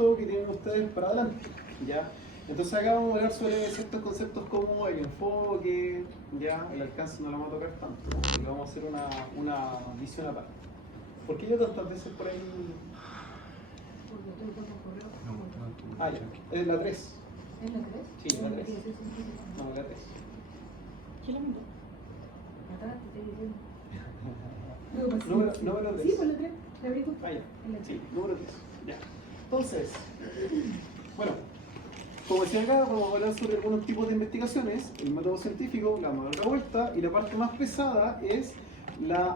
documento que tienen ustedes para adelante, ¿ya? Entonces acá vamos a hablar sobre ciertos conceptos como el enfoque, ¿ya? El alcance no lo vamos a tocar tanto, y vamos a hacer una visión aparte. ¿Por qué yo tantas veces por ahí? Ah, ya, es la 3. ¿Es la 3? Sí, la 3. No, la 3. ¿Qué la mandó? Acá te estoy diciendo. Número 3. Sí, pues la 3. ¿La abrí tú? Ah, ya. En la 3. Sí, número 3. Ya. Entonces, bueno, como decía acá, vamos a hablar sobre algunos tipos de investigaciones, el método científico, la vamos a dar la vuelta, y la parte más pesada es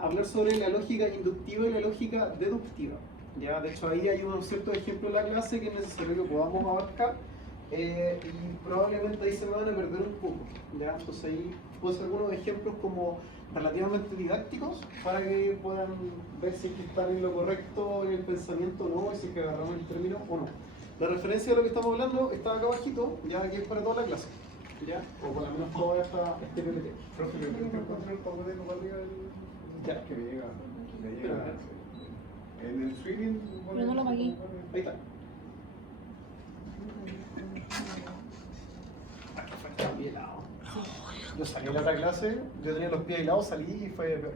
hablar sobre la lógica inductiva y la lógica deductiva. ¿Ya? De hecho, ahí hay unos ciertos ejemplos en la clase que es necesario que podamos abarcar, y probablemente ahí se me van a perder un poco. ¿Ya? Entonces ahí puedo hacer algunos ejemplos como relativamente didácticos para que puedan ver si están en lo correcto en el pensamiento o no, y si es que agarramos el término o no. La referencia de lo que estamos hablando está acá abajito, ya que es para toda la clase, ¿ya? O por lo menos toda este PPT. Profe, ¿me puede encontrar el papel para arriba Ya. que me llega? Me llega. En el swimming. Pero no lo magué. Ahí está. Está bien helado. Yo salí de la otra clase, yo tenía los pies helados, salí y fue peor.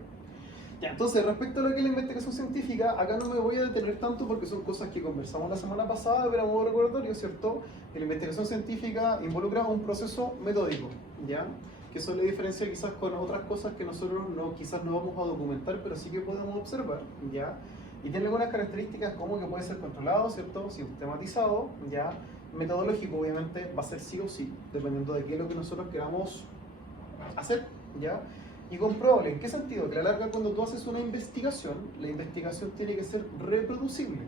Ya, entonces, respecto a lo que es la investigación científica, acá no me voy a detener tanto porque son cosas que conversamos la semana pasada, pero a modo recordatorio, ¿cierto? Que la investigación científica involucra un proceso metódico, ¿ya? Que eso le diferencia quizás con otras cosas que nosotros quizás no vamos a documentar, pero sí que podemos observar, ¿ya? Y tiene algunas características como que puede ser controlado, ¿cierto? Sistematizado, ¿ya? Metodológico, obviamente, va a ser sí o sí, dependiendo de qué es lo que nosotros queramos hacer, ¿ya? Y comprobable, ¿en qué sentido? Que a la larga, cuando tú haces una investigación, la investigación tiene que ser reproducible.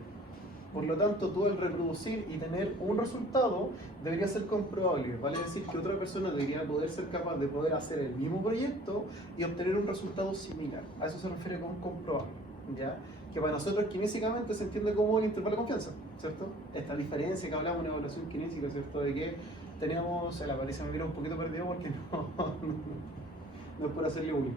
Por lo tanto, tú al reproducir y tener un resultado, debería ser comprobable. Vale decir que otra persona debería poder ser capaz de poder hacer el mismo proyecto y obtener un resultado similar. A eso se refiere con comprobable, ¿ya? Que para nosotros kinésicamente se entiende como el intervalo de confianza, ¿cierto? Esta diferencia que hablamos en evaluación kinésica, ¿cierto? De que teníamos, la Patricia me mira un poquito perdido porque no es por hacerle bullying.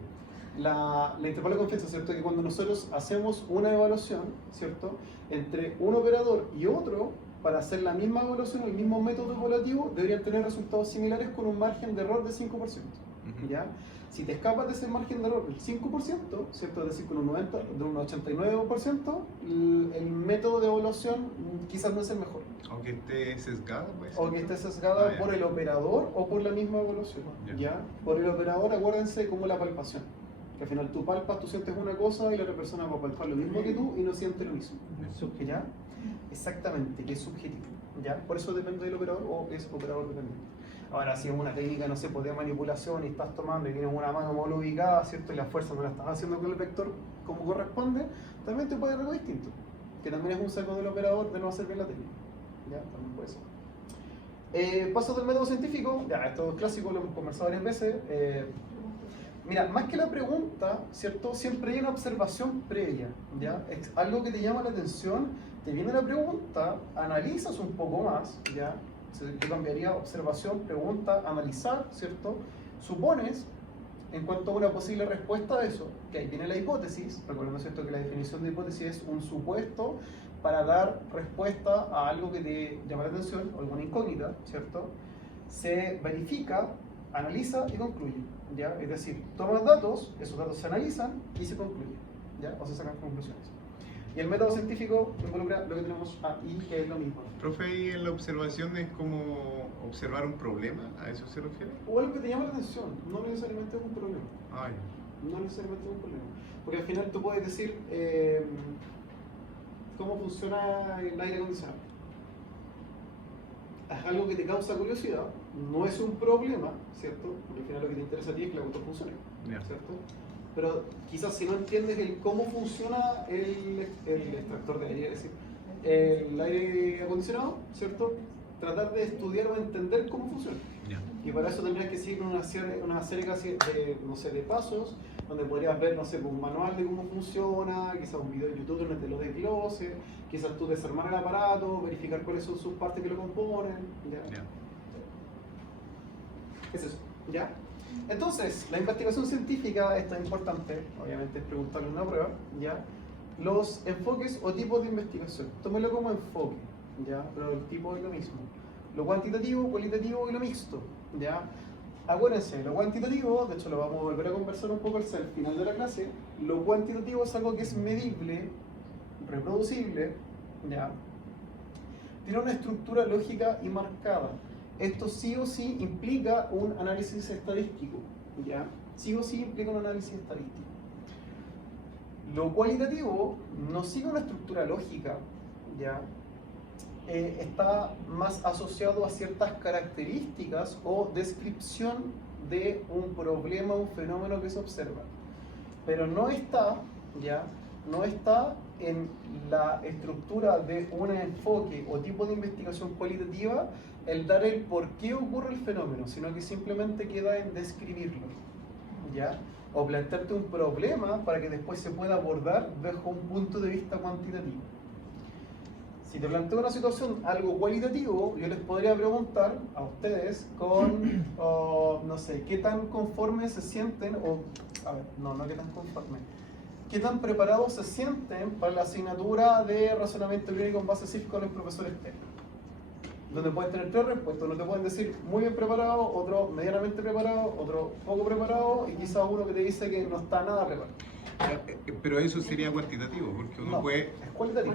La intervalo de confianza, ¿cierto? Que cuando nosotros hacemos una evaluación, ¿cierto? Entre un operador y otro, para hacer la misma evaluación, el mismo método evaluativo, deberían tener resultados similares con un margen de error de 5%. ¿Ya? Si te escapas de ese margen de error del 5%, ¿cierto? Es decir, con un 89%, el método de evaluación quizás no es el mejor. Aunque esté sesgado, pues. O que esté sesgada por el operador o por la misma evaluación. ¿Ya? Por el operador, acuérdense como la palpación. Que al final tú palpas, tú sientes una cosa y la otra persona va a palpar lo mismo que tú y no siente lo mismo. ¿Ya? Exactamente, que es subjetivo. ¿Ya? Por eso depende del operador o es operador dependiente. Ahora, si es una técnica, no sé, pues de manipulación y estás tomando y tienes una mano mal ubicada, ¿cierto? Y la fuerza no la estás haciendo con el vector como corresponde, también te puede dar algo distinto. Que también es un saco del operador de no hacer bien la técnica. ¿Ya? También puede ser. Pasos del método científico, ya, esto es clásico, lo hemos conversado varias veces. Mira, más que la pregunta, ¿cierto? Siempre hay una observación previa, ¿ya? Es algo que te llama la atención, te viene la pregunta, analizas un poco más, ¿ya? Yo cambiaría observación, pregunta, analizar, ¿cierto? Supones, en cuanto a una posible respuesta a eso, que ahí viene la hipótesis, recordemos, ¿cierto? Que la definición de hipótesis es un supuesto para dar respuesta a algo que te llama la atención, o alguna incógnita, ¿cierto? Se verifica, analiza y concluye, ¿ya? Es decir, tomas datos, esos datos se analizan y se concluyen, ¿ya? O se sacan conclusiones. Y el método científico involucra lo que tenemos ahí, que es lo mismo. Profe, ¿y en la observación es como observar un problema? ¿A eso se refiere? O algo que te llama la atención, no necesariamente es un problema. Ay. No necesariamente es un problema. Porque al final tú puedes decir cómo funciona el aire acondicionado. Es algo que te causa curiosidad, no es un problema, ¿cierto? Porque al final lo que te interesa a ti es que la cuestión funcione, ¿cierto? Pero quizás si no entiendes el cómo funciona el extractor de aire, es decir, el aire acondicionado, ¿cierto? Tratar de estudiar o entender cómo funciona. Y para eso tendrías que seguir una serie casi de, no sé, de pasos, donde podrías ver, no sé, un manual de cómo funciona, quizás un video de YouTube donde te lo desglose, quizás tú desarmar el aparato, verificar cuáles son sus partes que lo componen, ¿ya? ¿Qué es eso? ¿Ya? Entonces, la investigación científica, esto es importante, obviamente es preguntarle en una prueba, ¿ya? Los enfoques o tipos de investigación, tómelo como enfoque, ¿ya? Pero el tipo es lo mismo. Lo cuantitativo, cualitativo y lo mixto, ¿ya? Acuérdense, lo cuantitativo, de hecho lo vamos a volver a conversar un poco al final de la clase, lo cuantitativo es algo que es medible, reproducible, ¿ya? Tiene una estructura lógica y marcada. Esto sí o sí implica un análisis estadístico, ¿ya? Sí o sí implica un análisis estadístico. Lo cualitativo no sigue una estructura lógica, ¿ya? Está más asociado a ciertas características o descripción de un problema, un fenómeno que se observa. Pero no está, ¿ya? No está en la estructura de un enfoque o tipo de investigación cualitativa el dar el por qué ocurre el fenómeno, sino que simplemente queda en describirlo, ¿ya? O plantearte un problema para que después se pueda abordar bajo un punto de vista cuantitativo. Si te planteo una situación algo cualitativo, yo les podría preguntar a ustedes no sé, qué tan conformes se sienten, no qué tan conformes, qué tan preparados se sienten para la asignatura de razonamiento clínico en base CIF con el profesor externo. Donde pueden tener tres respuestas, uno te pueden decir muy bien preparado, otro medianamente preparado, otro poco preparado y quizás uno que te dice que no está nada preparado. Pero eso sería cuantitativo, porque uno No, puede... es cualitativo.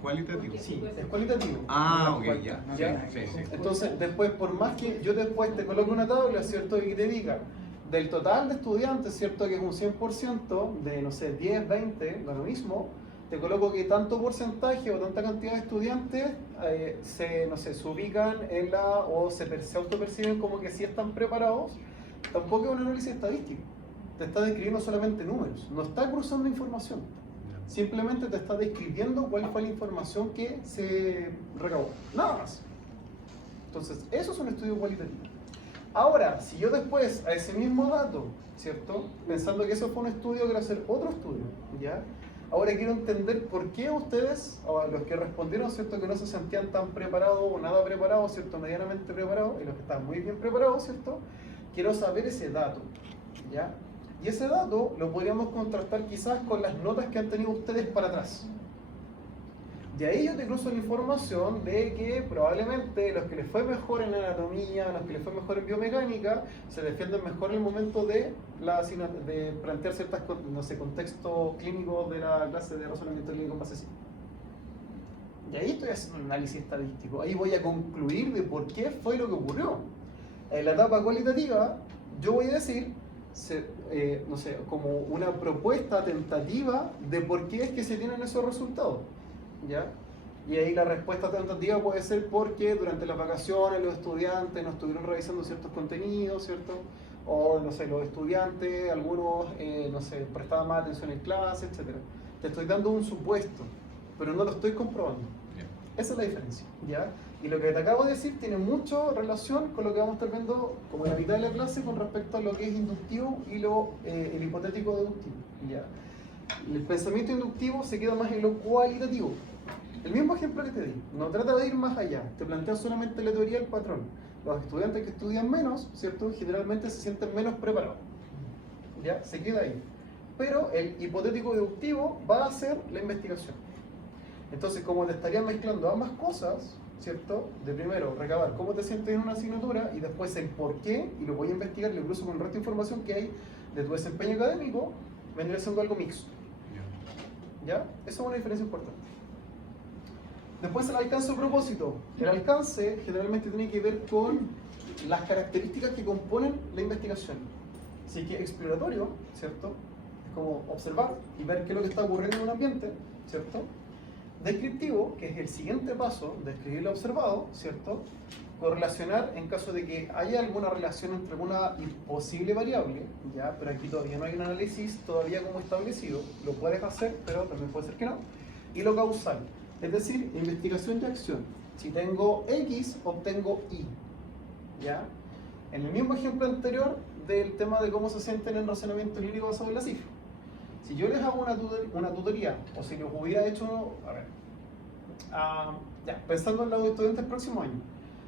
Cualitativo. Sí, es cualitativo. Ah, ok, ya. ¿Ya? Sí, sí. Entonces, después, por más que yo después te coloque una tabla, ¿cierto? Y que te diga, del total de estudiantes, ¿cierto? Que es un 100% de, no sé, 10, 20, lo mismo, te coloco que tanto porcentaje o tanta cantidad de estudiantes no sé, se ubican en se autoperciben como que sí están preparados, tampoco es un análisis estadístico. Te está describiendo solamente números, no está cruzando información. Simplemente te está describiendo cuál fue la información que se recaudó. Nada más. Entonces, eso es un estudio cualitativo. Ahora, si yo después a ese mismo dato, ¿cierto? Pensando que eso fue un estudio, quiero hacer otro estudio, ¿ya? Ahora quiero entender por qué ustedes, o los que respondieron, ¿cierto? Que no se sentían tan preparados o nada preparados, ¿cierto? Medianamente preparados, y los que estaban muy bien preparados, ¿cierto? Quiero saber ese dato, ¿ya? Y ese dato lo podríamos contrastar quizás con las notas que han tenido ustedes para atrás. De ahí yo te cruzo la información de que probablemente los que les fue mejor en anatomía, los que les fue mejor en biomecánica, se defienden mejor en el momento de plantear ciertos, no sé, contextos clínicos de la clase de razonamiento clínico en base C. Y ahí estoy haciendo un análisis estadístico. Ahí voy a concluir de por qué fue lo que ocurrió. En la etapa cualitativa, yo voy a decir, no sé, como una propuesta tentativa de por qué es que se tienen esos resultados, ¿ya? Y ahí la respuesta tentativa puede ser porque durante las vacaciones los estudiantes no estuvieron revisando ciertos contenidos, ¿cierto? O, no sé, los estudiantes, algunos, no sé, prestaban más atención en clase, etc. Te estoy dando un supuesto, pero no lo estoy comprobando. Esa es la diferencia, ¿ya? Y lo que te acabo de decir tiene mucha relación con lo que vamos a estar viendo como en la mitad de la clase con respecto a lo que es inductivo y el hipotético deductivo, ¿ya? El pensamiento inductivo se queda más en lo cualitativo. El mismo ejemplo que te di, no trata de ir más allá, te plantea solamente la teoría del patrón. Los estudiantes que estudian menos, ¿cierto? Generalmente se sienten menos preparados, ¿ya? Se queda ahí. Pero el hipotético deductivo va a ser la investigación. Entonces, como te estarían mezclando ambas cosas, ¿cierto? De primero, recabar cómo te sientes en una asignatura y después el por qué, y lo voy a investigar, lo cruzo con el resto de información que hay de tu desempeño académico, vendría siendo algo mixto. ¿Ya? Eso es una diferencia importante. Después el alcance o propósito. El alcance generalmente tiene que ver con las características que componen la investigación. Así que exploratorio, ¿cierto? Es como observar y ver qué es lo que está ocurriendo en un ambiente, ¿cierto? Descriptivo, que es el siguiente paso, describir lo observado, ¿cierto? Correlacionar en caso de que haya alguna relación entre alguna posible variable, ¿ya? Pero aquí todavía no hay un análisis todavía como establecido, lo puedes hacer, pero también puede ser que no. Y lo causal, es decir, investigación y acción. Si tengo X, obtengo Y, ¿ya? En el mismo ejemplo anterior del tema de cómo se sienten en razonamiento clínico basado en la cifra. Si yo les hago una tutoría, o si les hubiera hecho, pensando en los estudiantes del próximo año,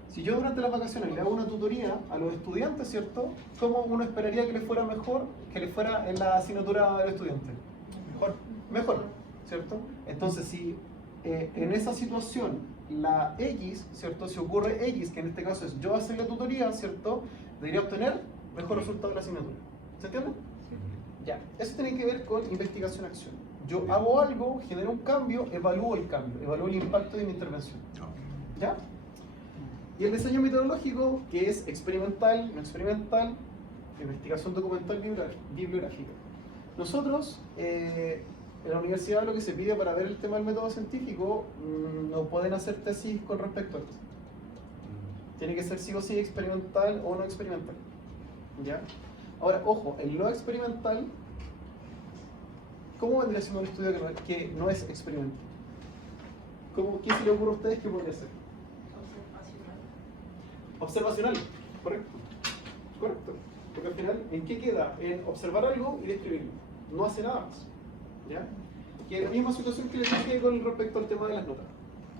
si yo durante las vacaciones le hago una tutoría a los estudiantes, ¿cierto? ¿Cómo uno esperaría que les fuera mejor que les fuera en la asignatura del estudiante? Mejor, ¿cierto? Entonces, si en esa situación la X, ¿cierto? Si ocurre X, que en este caso es yo hacer la tutoría, ¿cierto? Debería obtener mejor resultado de la asignatura. ¿Se entiende? Ya, eso tiene que ver con investigación-acción. Yo hago algo, genero un cambio, evalúo el cambio, evalúo el impacto de mi intervención. ¿Ya? Y el diseño metodológico, que es experimental, no experimental, investigación documental bibliográfica. Nosotros, en la universidad, lo que se pide para ver el tema del método científico, no pueden hacer tesis con respecto a esto. Tiene que ser sí o sí experimental o no experimental. ¿Ya? Ahora, ojo, el no experimental, ¿cómo vendría siendo un estudio que no es experimental? ¿Qué se le ocurre a ustedes que podría ser? Observacional, correcto. Correcto. Porque al final, ¿en qué queda? En observar algo y describirlo. No hace nada más. ¿Ya? Que es la misma situación que les dije con respecto al tema de las notas.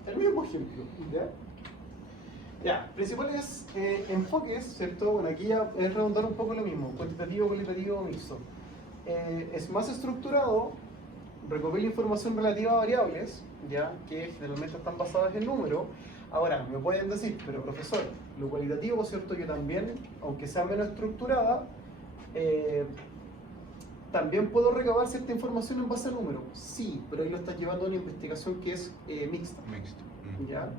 El mismo ejemplo. ¿Ya? Ya, principales enfoques, ¿cierto? Bueno, aquí ya es redondar un poco lo mismo, cuantitativo, cualitativo, mixto. Es más estructurado, recopila información relativa a variables, ya, que generalmente están basadas en números. Ahora, me pueden decir, pero profesor, lo cualitativo, ¿cierto? Yo también, aunque sea menos estructurada, también puedo recabar cierta información en base a números. Sí, pero ahí lo estás llevando a una investigación que es mixta. ¿Ya?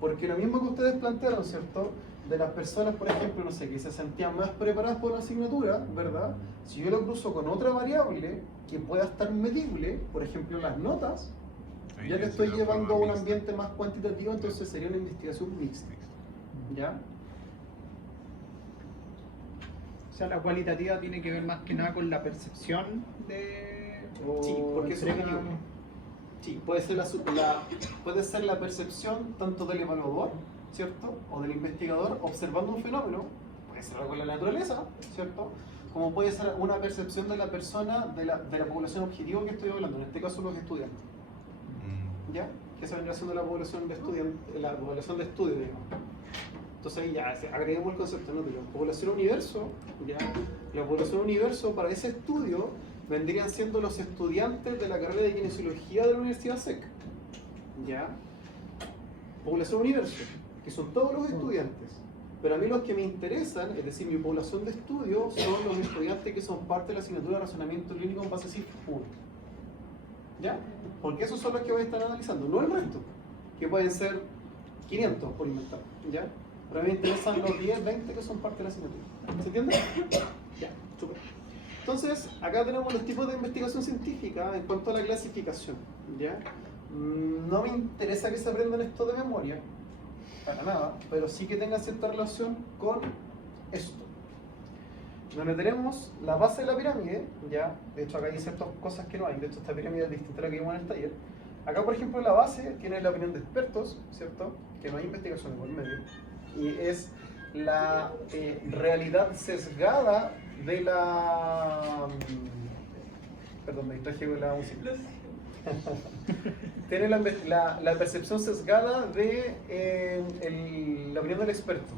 Porque lo mismo que ustedes plantearon, ¿cierto? De las personas, por ejemplo, no sé, que se sentían más preparadas por una asignatura, ¿verdad? Si yo lo cruzo con otra variable que pueda estar medible, por ejemplo, las notas, ya te estoy llevando a un ambiente más cuantitativo, entonces sería una investigación mixta. ¿Ya? O sea, la cualitativa tiene que ver más que nada con la percepción de... Sí, porque es subjetivo. Sí, puede ser la percepción tanto del evaluador, ¿cierto? O del investigador observando un fenómeno, puede ser algo en la naturaleza, ¿cierto? Como puede ser una percepción de la persona, de la población objetivo que estoy hablando, en este caso los estudiantes. ¿Ya? Que se vendría siendo la población de estudiantes, la población de estudio, digamos. Entonces ahí ya agreguemos el concepto, ¿no? Pero población universo, ¿ya? La población universo para ese estudio vendrían siendo los estudiantes de la carrera de kinesiología de la Universidad SEC. ¿Ya? Población universo, que son todos los estudiantes. Pero a mí los que me interesan, es decir, mi población de estudio, son los estudiantes que son parte de la asignatura de razonamiento clínico en base cifra 1. ¿Ya? Porque esos son los que voy a estar analizando, no el resto, que pueden ser 500 por inventar. ¿Ya? Pero a mí me interesan los 10, 20 que son parte de la asignatura. ¿Se entiende? Ya, súper. Entonces, acá tenemos los tipos de investigación científica en cuanto a la clasificación. ¿Ya? No me interesa que se aprendan esto de memoria, para nada, pero sí que tenga cierta relación con esto. Donde tenemos la base de la pirámide, ¿ya? De hecho acá hay ciertas cosas que no hay, de hecho esta pirámide es distinta a la que vimos en el taller. Acá por ejemplo la base tiene la opinión de expertos, ¿cierto? Que no hay investigación por medio, y es la realidad sesgada de la... Perdón, me distraje con la música. Tiene la percepción sesgada de la opinión del experto.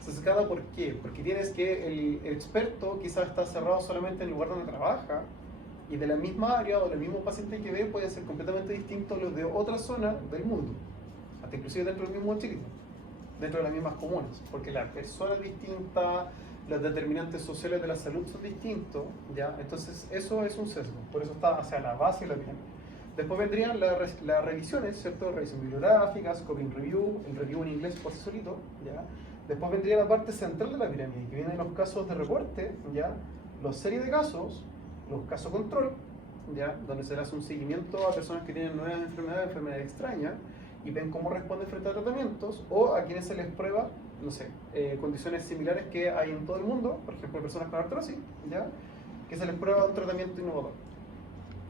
¿Sesgada por qué? Porque tienes que el experto quizás está cerrado solamente en el lugar donde trabaja, y de la misma área o del mismo paciente que ve puede ser completamente distinto a los de otra zona del mundo, hasta inclusive dentro del mismo chiquito, dentro de las mismas comunas, porque la persona es distinta, los determinantes sociales de la salud son distintos, ¿ya? Entonces eso es un sesgo, por eso está hacia la base de la pirámide. Después vendrían las revisiones, ¿cierto? Revisión bibliográfica, scoping review, el review en inglés por sí solito, ¿ya? Después vendría la parte central de la pirámide, que vienen los casos de reporte, ¿ya? Los series de casos, los casos control, ¿ya? Donde se le hace un seguimiento a personas que tienen nuevas enfermedades extrañas, y ven cómo responden frente a tratamientos, o a quienes se les prueba, no sé, condiciones similares que hay en todo el mundo, por ejemplo personas con artrosis, ¿ya? Que se les prueba un tratamiento innovador.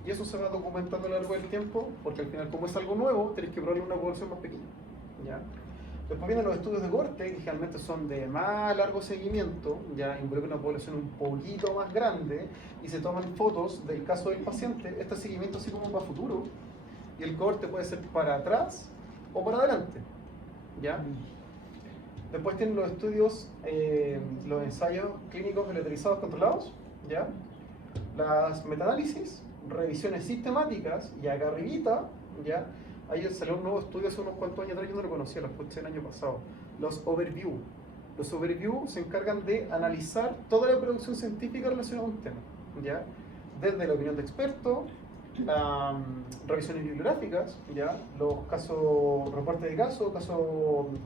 Y eso se va documentando a lo largo del tiempo, porque al final como es algo nuevo, tenés que probarlo en una población más pequeña, ¿ya? Después vienen los estudios de corte, que generalmente son de más largo seguimiento, ya involucran una población un poquito más grande, y se toman fotos del caso del paciente, este seguimiento así como para futuro, y el corte puede ser para atrás o para adelante, ¿ya? Después tienen los estudios, los ensayos clínicos aleatorizados controlados, ¿ya? Las metaanálisis, revisiones sistemáticas, y acá arribita, ¿ya? ahí salió un nuevo estudio hace unos cuantos años atrás, yo no lo conocía, lo escuché el año pasado. Los overview. Los overview se encargan de analizar toda la producción científica relacionada a un tema, ¿ya? Desde la opinión de expertos, revisiones bibliográficas, ¿ya? Los casos, reportes de casos,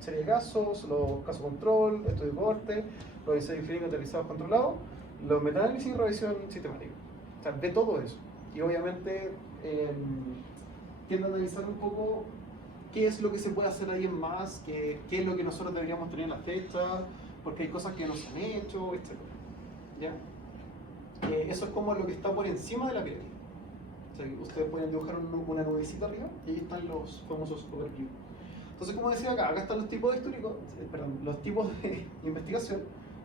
serie de casos, los casos control, estudios de cohorte, los ensayos clínicos realizados controlados, los metaanálisis y revisión sistemática. O sea, ve todo eso. Y obviamente tiende a analizar un poco qué es lo que se puede hacer ahí en más, qué es lo que nosotros deberíamos tener en la fecha, porque hay cosas que no se han hecho, etc. ¿Ya? Eso es como lo que está por encima de la pirámide. O sea, ustedes pueden dibujar una nubecita arriba y ahí están los famosos overview. Entonces, como decía acá están los tipos de los tipos de investigación,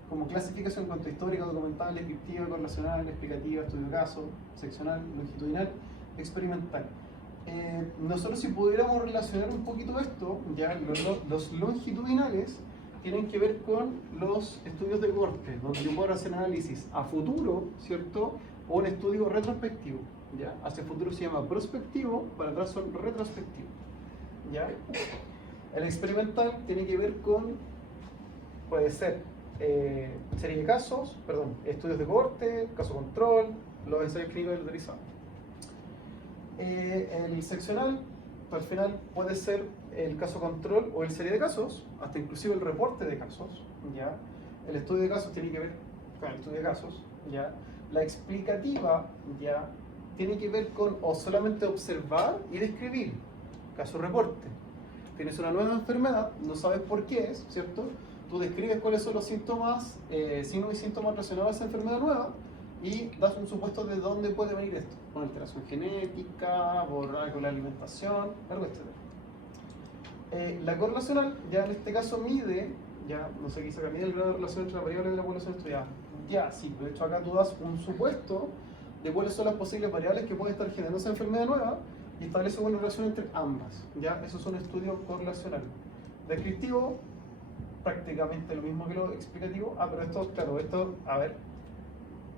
como clasificación en cuanto a histórica, documental, descriptiva, correlacional, explicativa, estudio de caso, seccional, longitudinal, experimental. Nosotros, si pudiéramos relacionar un poquito esto, ya los longitudinales tienen que ver con los estudios de corte, donde yo puedo hacer análisis a futuro, ¿cierto? O un estudio retrospectivo, ¿ya? Hacia futuro se llama prospectivo, para atrás son retrospectivos, ¿ya? El experimental tiene que ver con, puede ser, serie de casos, estudios de corte, caso control, los ensayos clínicos autorizados. El seccional, al final puede ser el caso control o el serie de casos, hasta inclusive el reporte de casos, ¿ya? El estudio de casos tiene que ver con el estudio de casos, ¿ya? La explicativa, ¿ya? Tiene que ver con o solamente observar y describir, caso reporte. Tienes una nueva enfermedad, no sabes por qué es, ¿cierto? Tú describes cuáles son los síntomas, signos y síntomas relacionados a esa enfermedad nueva y das un supuesto de dónde puede venir esto. Por alteración genética, por algo de la alimentación, algo, etc. La correlacional, ya en este caso mide, ya no sé qué dice acá, mide el grado de relación entre la variable de la población estudiada. Ya, sí, de hecho acá tú das un supuesto de cuáles son las posibles variables que puede estar generando esa enfermedad nueva y establece una relación entre ambas. Ya, eso es un estudio correlacional. Descriptivo, prácticamente lo mismo que lo explicativo. Pero esto, claro, esto, a ver,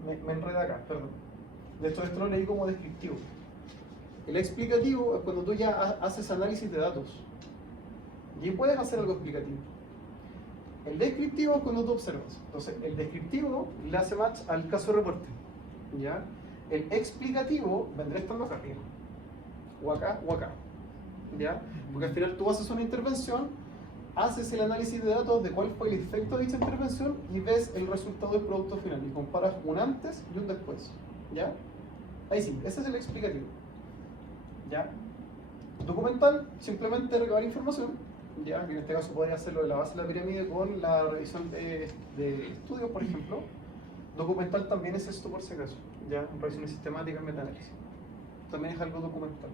me enreda acá, perdón. De hecho, esto lo leí como descriptivo. El explicativo es cuando tú ya haces análisis de datos y puedes hacer algo explicativo. El descriptivo es cuando tú observas. Entonces, el descriptivo le hace match al caso de reporte, ¿ya? El explicativo vendrá estando acá arriba, o acá, ¿ya? Porque al final tú haces una intervención, haces el análisis de datos de cuál fue el efecto de dicha intervención y ves el resultado del producto final y comparas un antes y un después, ¿ya? Ahí sí, ese es el explicativo, ¿ya? Documental, simplemente recabar información, ¿ya? En este caso podría hacerlo de la base de la pirámide con la revisión de estudios, por ejemplo. Documental también es esto, por si acaso, ¿ya? Revisiones sistemáticas, metaanálisis. También es algo documental.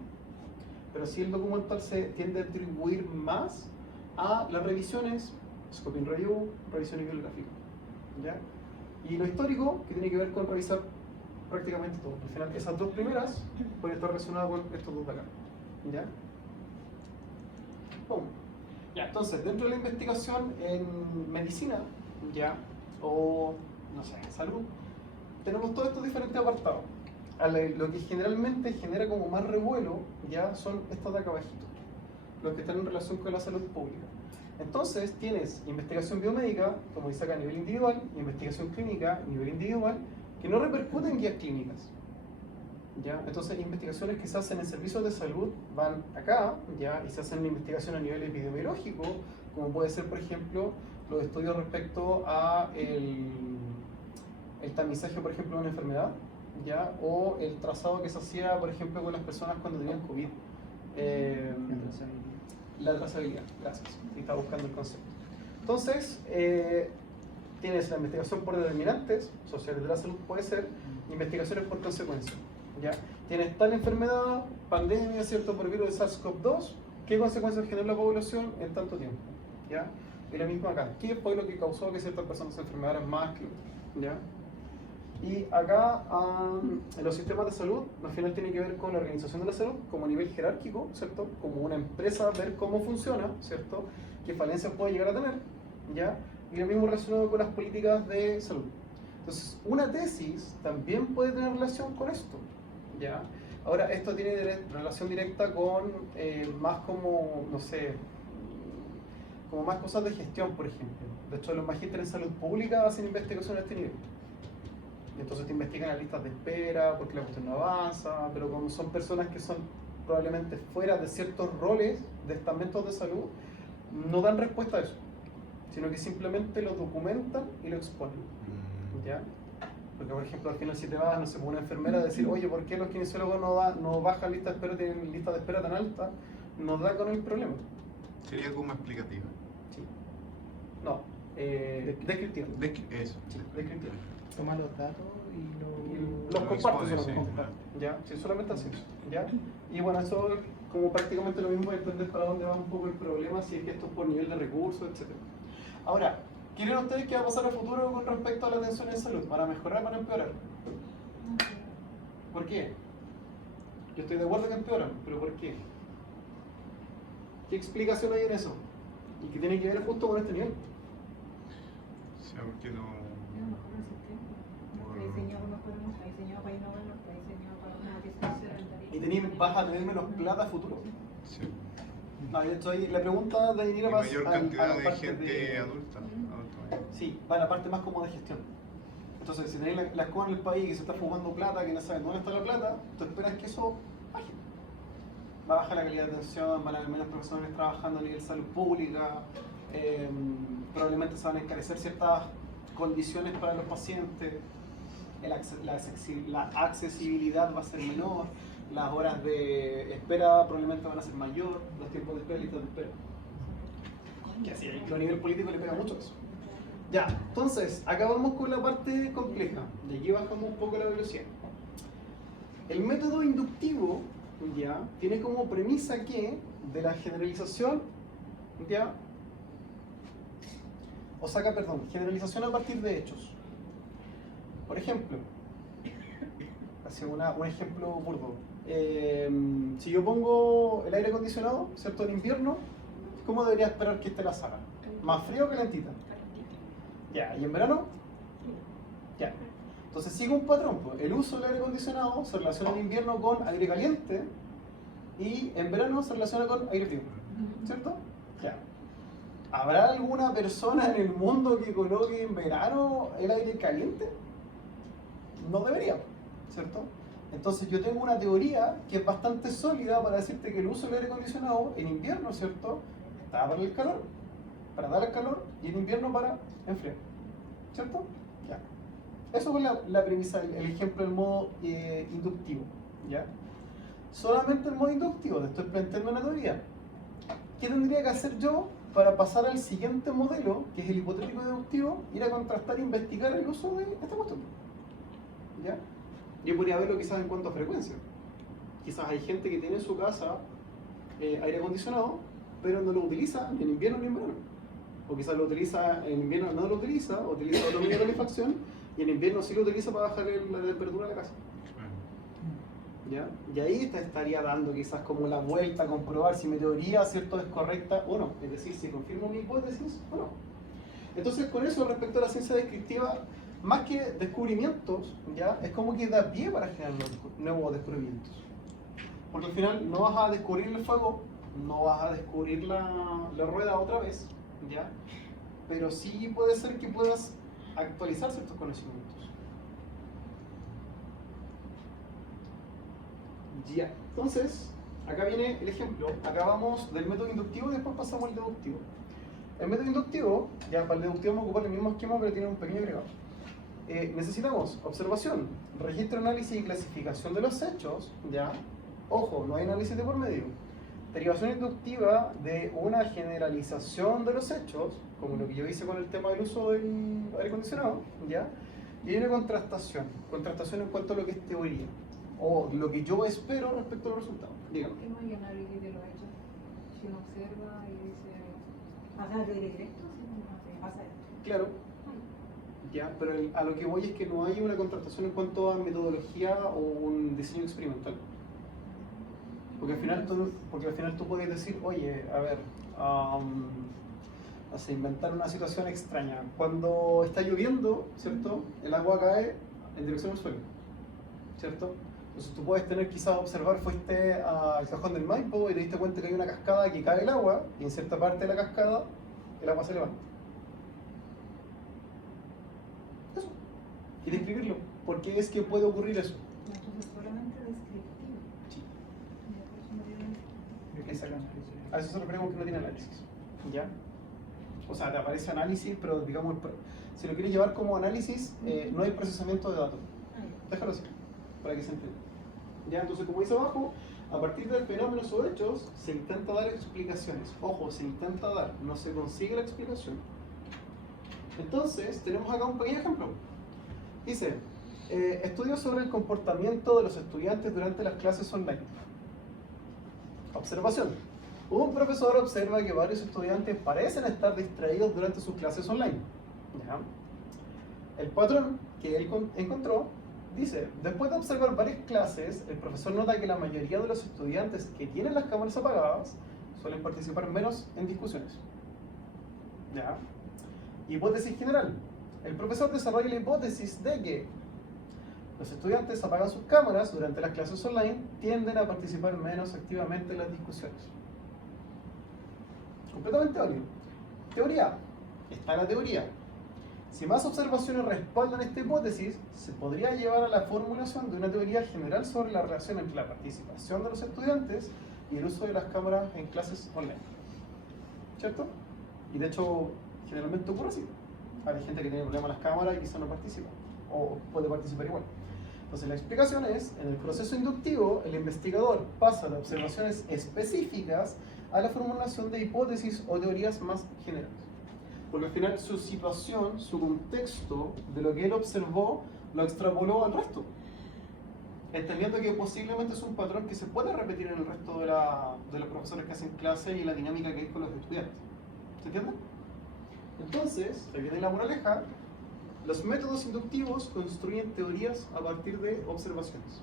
Pero sí, el documental se tiende a atribuir más a las revisiones, scoping review, revisiones bibliográficas, ¿ya? Y lo histórico, que tiene que ver con revisar prácticamente todo. Al final, esas dos primeras pueden estar relacionadas con estos dos de acá, ¿ya? Pum. Ya, entonces, dentro de la investigación en medicina, ¿ya? O, no sé, en salud, tenemos todos estos diferentes apartados. Lo que generalmente genera como más revuelo, ya, son estos de acá abajito, los que están en relación con la salud pública. Entonces, tienes investigación biomédica, como dice acá, a nivel individual, investigación clínica a nivel individual, que no repercuten en guías clínicas, ¿ya? Entonces, investigaciones que se hacen en servicios de salud van acá, ¿ya? Y se hacen investigación a nivel epidemiológico, como puede ser, por ejemplo, los estudios respecto a el tamizaje, por ejemplo, de una enfermedad, ¿ya? O el trazado que se hacía, por ejemplo, con las personas cuando tenían COVID. La trazabilidad, gracias. Estaba buscando el concepto. Entonces, tienes la investigación por determinantes sociales de la salud, puede ser, investigaciones por consecuencia, ¿ya? Tienes tal enfermedad, pandemia, ¿cierto? Por virus de SARS-CoV-2, ¿qué consecuencias generó la población en tanto tiempo? ¿Ya? Y lo mismo acá, ¿qué fue lo que causó que ciertas personas se enfermaran más que otras? ¿Ya? Y acá, en los sistemas de salud, al final tiene que ver con la organización de la salud como a nivel jerárquico, ¿cierto? Como una empresa, ver cómo funciona, ¿cierto? Qué falencias puede llegar a tener, ¿ya? Y lo mismo relacionado con las políticas de salud. Entonces, una tesis también puede tener relación con esto, ¿ya? Ahora, esto tiene relación directa con más como, no sé, como más cosas de gestión, por ejemplo. De hecho, los magísteres en salud pública hacen investigación a este nivel. Entonces te investigan las listas de espera, porque la cuestión no avanza, pero como son personas que son probablemente fuera de ciertos roles de estamentos de salud, no dan respuesta a eso, sino que simplemente lo documentan y lo exponen. ¿Ya? Porque, por ejemplo, al final si te vas, no sé, una enfermera a decir, oye, ¿por qué los kinesiólogos no bajan lista de espera, tienen lista de espera tan alta? Nos da con el problema. Sería como explicativa. Sí. No, descriptiva. Eso. Sí, descriptiva. Toma los datos y Y lo... los comparto expone, solamente. sí. ¿Ya? Sí, solamente así. ¿Ya? Y bueno, eso es como prácticamente lo mismo, entender para dónde va un poco el problema, si es que esto es por nivel de recursos, etc. Ahora, ¿quieren ustedes qué va a pasar a futuro con respecto a la atención en salud? ¿Para mejorar o para empeorar? ¿Por qué? Yo estoy de acuerdo que empeoran, pero ¿por qué? ¿Qué explicación hay en eso? Y que tiene que ver justo con este nivel. O sea, porque no... Era mejor el sistema. No está diseñado mejor, no está diseñado para innovar, no está diseñado para una que se rentabilice. Vas a tener menos plata a futuro. Sí. No, de hecho, ahí la pregunta de Y dinero va mayor a cantidad la de parte gente de- adulta. mayor. Sí, va a la parte más como de gestión. Entonces, si tenéis la escoba en el país que se está fumando plata, que no saben dónde está la plata, tú esperas que eso baje. Va a bajar la calidad de atención, van a haber menos profesionales trabajando a nivel salud pública, probablemente se van a encarecer ciertas condiciones para los pacientes, la accesibilidad va a ser menor, las horas de espera probablemente van a ser mayor, los tiempos de espera, listas de espera. Que así, a nivel político le pega mucho eso. Ya, entonces, acá vamos con la parte compleja. De aquí bajamos un poco la velocidad. El método inductivo, ya, tiene como premisa que de la generalización, ya, o saca, perdón, generalización a partir de hechos. Por ejemplo, así un ejemplo burdo. Si yo pongo el aire acondicionado, ¿cierto? En invierno, ¿cómo debería esperar que esté la sala? ¿Más frío o calentita? Ya, ¿y en verano? Ya. Entonces sigue un patrón, pues. El uso del aire acondicionado se relaciona en invierno con aire caliente y en verano se relaciona con aire frío, ¿cierto? Ya. ¿Habrá alguna persona en el mundo que coloque en verano el aire caliente? No debería, ¿cierto? Entonces yo tengo una teoría que es bastante sólida para decirte que el uso del aire acondicionado en invierno, ¿cierto? Está para el calor, para dar el calor, y en invierno para enfriar, ¿cierto? Ya. Eso fue la premisa, el ejemplo del modo inductivo, ¿ya? Solamente el modo inductivo, te estoy planteando una teoría. ¿Qué tendría que hacer yo para pasar al siguiente modelo, que es el hipotético deductivo, ir a contrastar e investigar el uso de esta cuestión? ¿Ya? Yo podría verlo quizás en cuanto a frecuencia. Quizás hay gente que tiene en su casa aire acondicionado, pero no lo utiliza ni en invierno ni en verano. O quizás lo utiliza en invierno, no lo utiliza otro medio de calefacción, y en invierno sí lo utiliza para bajar la temperatura de la casa. ¿Ya? Y ahí te estaría dando quizás como la vuelta a comprobar si mi teoría, ¿cierto?, es correcta o no. Es decir, si confirmo mi hipótesis o no. Entonces, con eso respecto a la ciencia descriptiva, más que descubrimientos, ¿ya?, es como que da pie para generar nuevos descubrimientos. Porque al final no vas a descubrir el fuego, no vas a descubrir la rueda otra vez, ¿ya? Pero sí puede ser que puedas actualizar ciertos conocimientos. Ya, entonces, acá viene el ejemplo. Acá vamos del método inductivo y después pasamos al deductivo. El método inductivo, ya para el deductivo vamos a ocupar el mismo esquema, pero tiene un pequeño agregado. Necesitamos observación, registro, análisis y clasificación de los hechos, ¿ya? Ojo, no hay análisis de por medio. Derivación inductiva de una generalización de los hechos, como lo que yo hice con el tema del uso del aire acondicionado, ¿ya? Y hay una contrastación en cuanto a lo que es teoría, o lo que yo espero respecto a los resultados. Dígame. ¿Por qué no hay análisis de los hechos? Si uno observa y dice, pasa de directo, si pasa esto. Claro. Ya, pero a lo que voy es que no hay una contrastación en cuanto a metodología o un diseño experimental. Porque al final tú puedes decir, oye, a ver, inventar una situación extraña. Cuando está lloviendo, ¿cierto? El agua cae en dirección al suelo, ¿cierto? Entonces tú puedes tener quizás observar, fuiste al cajón del Maipo y te diste cuenta que hay una cascada que cae el agua y en cierta parte de la cascada el agua se levanta. Eso. Y describirlo. ¿Por qué es que puede ocurrir eso? Entonces solamente descriptivo. Sí. Ya, por eso no tiene- Exacto. A eso se refiere con que no tiene análisis. ¿Ya? O sea, te aparece análisis, pero digamos, si lo quieres llevar como análisis, no hay procesamiento de datos. Ah, ya. Déjalo así, para que se entienda. ¿Ya? Entonces, como dice abajo, a partir de fenómenos o hechos, se intenta dar explicaciones. Ojo, se intenta dar, no se consigue la explicación. Entonces, tenemos acá un pequeño ejemplo. Dice, estudios sobre el comportamiento de los estudiantes durante las clases online. Observación. Un profesor observa que varios estudiantes parecen estar distraídos durante sus clases online. ¿Ya? El patrón que él encontró dice, después de observar varias clases, el profesor nota que la mayoría de los estudiantes que tienen las cámaras apagadas suelen participar menos en discusiones. ¿Ya? Hipótesis general. El profesor desarrolla la hipótesis de que los estudiantes apagan sus cámaras durante las clases online, tienden a participar menos activamente en las discusiones. Completamente válido. Teoría. Está la teoría. Si más observaciones respaldan esta hipótesis, se podría llevar a la formulación de una teoría general sobre la relación entre la participación de los estudiantes y el uso de las cámaras en clases online. ¿Cierto? Y de hecho, generalmente ocurre así. Hay gente que tiene problemas con las cámaras y quizá no participa, o puede participar igual. Entonces la explicación es, en el proceso inductivo, el investigador pasa de observaciones específicas a la formulación de hipótesis o teorías más generales. Porque al final su situación, su contexto de lo que él observó, lo extrapoló al resto. Entendiendo que posiblemente es un patrón que se puede repetir en el resto de los profesores que hacen clase y la dinámica que hay con los estudiantes. ¿Se entiende? Entonces, aquí viene la moraleja. Los métodos inductivos construyen teorías a partir de observaciones.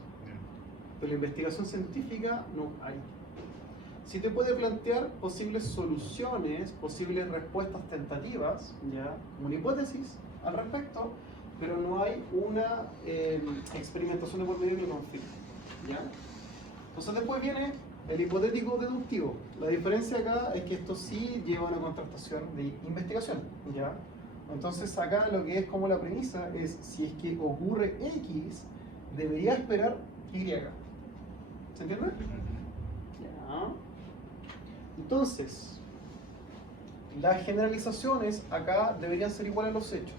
Pero la investigación científica no hay. Sí te puede plantear posibles soluciones, posibles respuestas tentativas, ¿ya? Una hipótesis al respecto, pero no hay una experimentación de por medio que lo confirme, ¿ya? Entonces después viene el hipotético deductivo. La diferencia acá es que esto sí lleva a una contrastación de investigación, ¿ya? Entonces acá lo que es como la premisa es, si es que ocurre X, debería esperar Y. ¿Se entiende? Ya. Entonces, las generalizaciones acá deberían ser iguales a los hechos.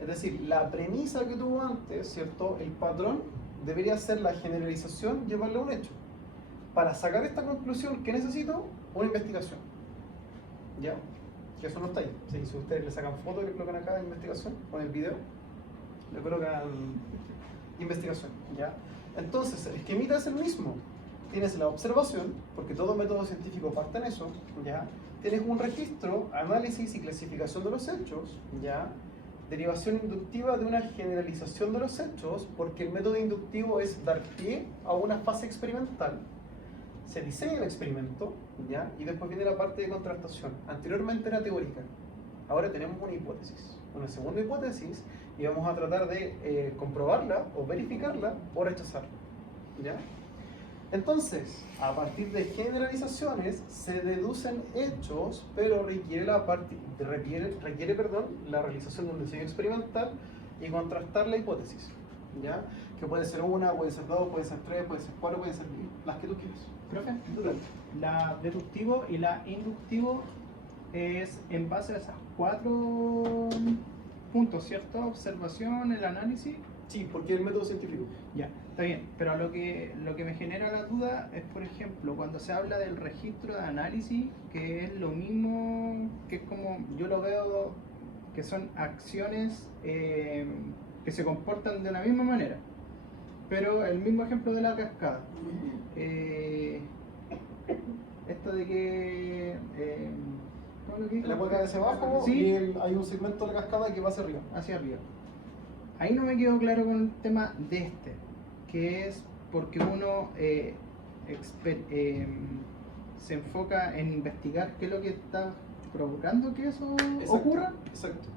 Es decir, la premisa que tuvo antes, ¿cierto? El patrón debería ser la generalización, llevarla a un hecho. Para sacar esta conclusión, ¿qué necesito? Una investigación. ¿Ya? Que eso no está ahí. Sí, si ustedes le sacan fotos y le colocan acá investigación, con el video, le colocan investigación, ¿ya? Entonces, el esquemita es el mismo. Tienes la observación, porque todo método científico parte en eso, ¿ya? Tienes un registro, análisis y clasificación de los hechos, ¿ya? Derivación inductiva de una generalización de los hechos, porque el método inductivo es dar pie a una fase experimental. Se diseña el experimento, ¿ya? Y después viene la parte de contrastación. Anteriormente era teórica, ahora tenemos una hipótesis, una segunda hipótesis, y vamos a tratar de comprobarla o verificarla o rechazarla, ¿ya? Entonces, a partir de generalizaciones se deducen hechos, pero requiere la realización de un diseño experimental y contrastar la hipótesis, ¿ya? Que puede ser una, puede ser dos, puede ser tres, puede ser cuatro, puede ser 1000, las que tú quieras. Profe, la deductivo y la inductivo es en base a esas 4 puntos, ¿cierto? Observación, el análisis. Sí, porque es el método científico. Ya, está bien, pero lo que me genera la duda es, por ejemplo, cuando se habla del registro de análisis, que es lo mismo, que es como yo lo veo, que son acciones que se comportan de la misma manera, pero el mismo ejemplo de la cascada. Esto de que... ¿cómo lo dijo? El agua cae hacia abajo, Sí. y hay un segmento de la cascada que va hacia arriba. Hacia arriba. Ahí no me quedó claro con el tema de que es porque uno se enfoca en investigar qué es lo que está provocando que eso ocurra. Exacto.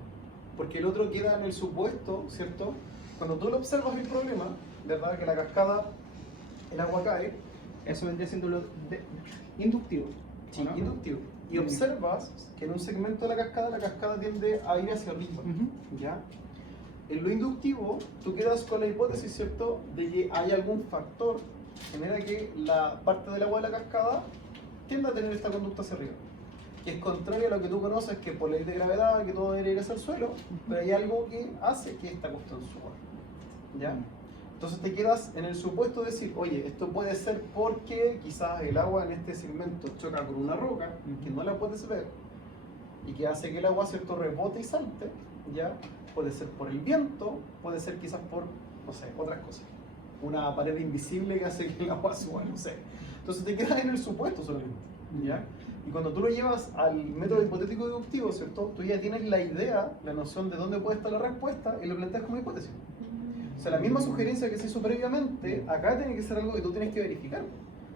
Porque el otro queda en el supuesto, ¿cierto? Cuando tú lo observas el problema, ¿verdad? Que la cascada, el agua cae, Eso vendría siendo lo inductivo. sí, ¿o no? inductivo. Y Bien. observas que en un segmento de la cascada tiende a ir hacia arriba, Ujú. ¿ya? En lo inductivo, tú quedas con la hipótesis, ¿cierto?, de que hay algún factor que genera que la parte del agua de la cascada tienda a tener esta conducta hacia arriba, que es contrario a lo que tú conoces, que por ley de gravedad, que todo debería ir hacia el suelo, pero hay algo que hace que esta cuestión suba, ¿ya? Entonces te quedas en el supuesto de decir, oye, esto puede ser porque quizás el agua en este segmento choca con una roca que no la puedes ver y que hace que el agua, ¿cierto?, rebote y salte, ¿ya? Puede ser por el viento, puede ser quizás por, no sé, otras cosas. Una pared invisible que hace que el agua suba, no sé. Entonces te quedas en el supuesto solamente, ¿ya? Y cuando tú lo llevas al método hipotético deductivo, ¿cierto?, tú ya tienes la idea, la noción de dónde puede estar la respuesta y lo planteas como hipótesis. O sea, la misma sugerencia que se hizo previamente, acá tiene que ser algo que tú tienes que verificar.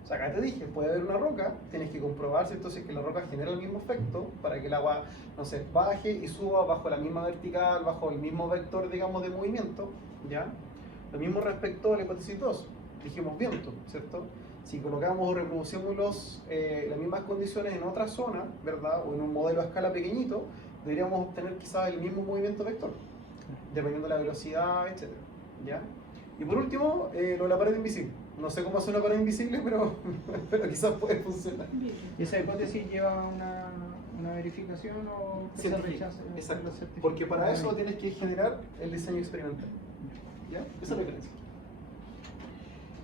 O sea, acá te dije, puede haber una roca, tienes que comprobar, ¿cierto?, si es que la roca genera el mismo efecto para que el agua, no sé, baje y suba bajo la misma vertical, bajo el mismo vector, digamos, de movimiento, ¿ya? Lo mismo respecto a la hipótesis 2, dijimos viento, ¿cierto? Si colocamos o reproducimos las mismas condiciones en otra zona, ¿verdad?, o en un modelo a escala pequeñito, deberíamos obtener quizás el mismo movimiento vector, dependiendo de la velocidad, etc. ¿Ya? Y por último, lo de la pared invisible. No sé cómo hacer una pared invisible, pero, pero quizás puede funcionar. ¿Y esa hipótesis lleva una verificación o que se Científica, rechace? exacto. Lo certifica? Porque para eso tienes que generar el diseño experimental. ¿Ya? Esa es la diferencia.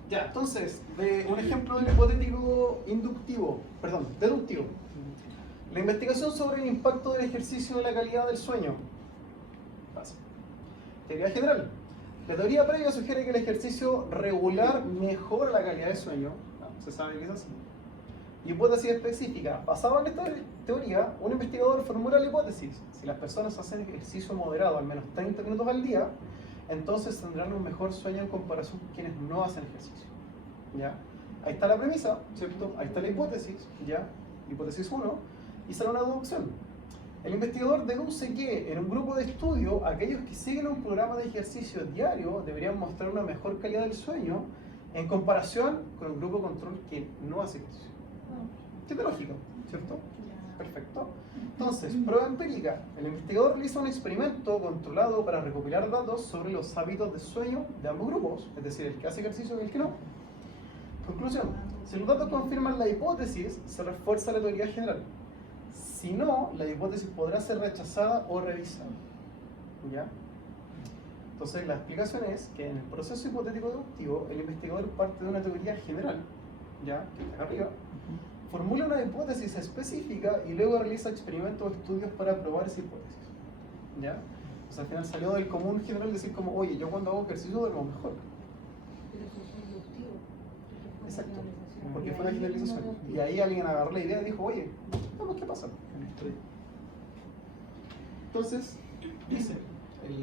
Ya, entonces, de un ejemplo del hipotético deductivo. La investigación sobre el impacto del ejercicio en la calidad del sueño. Fácil. Teoría general. La teoría previa sugiere que el ejercicio regular mejora la calidad del sueño. Se sabe que es así. Hipótesis específica. Basada en esta teoría, un investigador formula la hipótesis. Si las personas hacen ejercicio moderado al menos 30 minutos al día, entonces tendrán un mejor sueño en comparación con quienes no hacen ejercicio. ¿Ya? Ahí está la premisa, ¿cierto? Ahí está la hipótesis, ¿ya? Hipótesis 1, y sale una deducción. El investigador deduce que en un grupo de estudio, aquellos que siguen un programa de ejercicio diario deberían mostrar una mejor calidad del sueño en comparación con un grupo control que no hace ejercicio. Tiene lógica, ¿cierto? Perfecto. Entonces, prueba empírica. El investigador realiza un experimento controlado para recopilar datos sobre los hábitos de sueño de ambos grupos, es decir, el que hace ejercicio y el que no. Conclusión. Si los datos confirman la hipótesis, se refuerza la teoría general. Si no, la hipótesis podrá ser rechazada o revisada. ¿Ya? Entonces, la explicación es que en el proceso hipotético deductivo, el investigador parte de una teoría general, ¿ya? Que está acá arriba, formula una hipótesis específica y luego realiza experimentos o estudios para probar esa hipótesis. ¿Ya? O sea, al final salió del común general decir como, oye, yo cuando hago ejercicio duermo mejor. Pero eso es inductivo. Exacto. Porque fue una generalización. Y ahí alguien agarró la idea y dijo, oye, vamos, ¿qué pasa? Entonces, dice,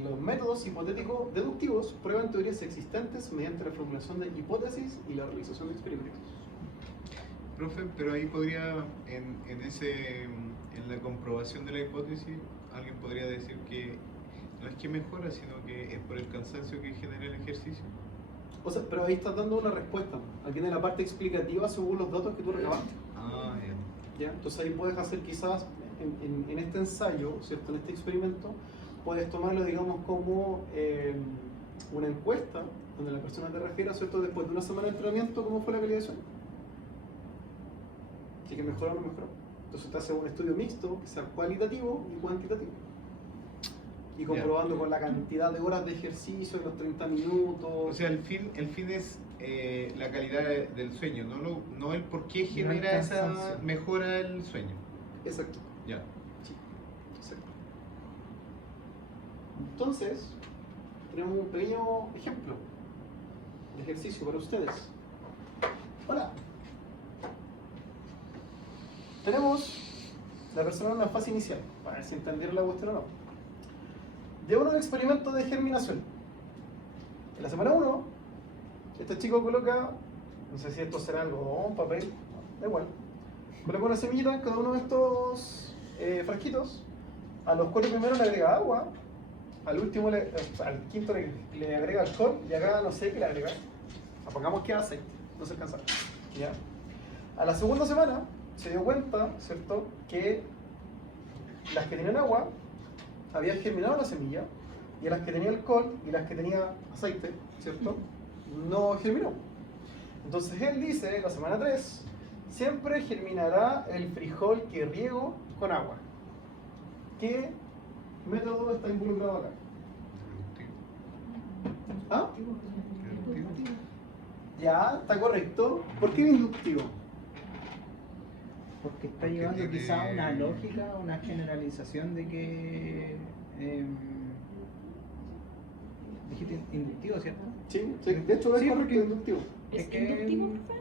los métodos hipotéticos deductivos prueban teorías existentes mediante la formulación de hipótesis y la realización de experimentos. Profe, pero ahí podría, en la comprobación de la hipótesis, alguien podría decir que no es que mejora, sino que es por el cansancio que genera el ejercicio. O sea, pero ahí estás dando una respuesta. Aquí en la parte explicativa según los datos que tú recabaste. Ah, ¿Ya? Entonces ahí puedes hacer quizás, en este ensayo, ¿cierto? En este experimento, puedes tomarlo, digamos, como una encuesta, donde la persona te refiera, ¿cierto? Después de una semana de entrenamiento, ¿cómo fue la calidad de sueño? Si que mejoró o no mejoró. Entonces te hace un estudio mixto, que sea cualitativo y cuantitativo. Y comprobando con la cantidad de horas de ejercicio, los 30 minutos. O sea, el fin es la calidad del sueño, no el por qué genera esa cansancio. mejora el sueño. Exacto. Ya. Sí, exacto. Entonces, tenemos un pequeño ejemplo de ejercicio para ustedes. Hola. Tenemos la persona en la fase inicial, para ver si entendieron la cuestión o no. Llevan un experimento de germinación. En la semana 1, este chico coloca, no sé si esto será algodón, papel, da igual. Coloca una semillita en cada uno de estos frasquitos. A los 4 primeros le agrega agua al último, al quinto le agrega alcohol y acá no sé qué le agrega. Pongamos que aceite, no se alcanza. ¿Ya? A la segunda semana se dio cuenta, ¿cierto?, que las que tenían agua habían germinado la semilla y a las que tenía alcohol y las que tenía aceite, ¿cierto?, no germinó. Entonces él dice, la semana 3, siempre germinará el frijol que riego con agua. ¿Qué método está involucrado acá? ¿Ah? Ya, está correcto. ¿Por qué inductivo? Porque está Porque llevando tiene- quizá una lógica, una generalización de que... dijiste inductivo, ¿cierto? Sí, sí, de hecho es Sí, correcto, porque- inductivo. ¿Es Es que- inductivo, profe?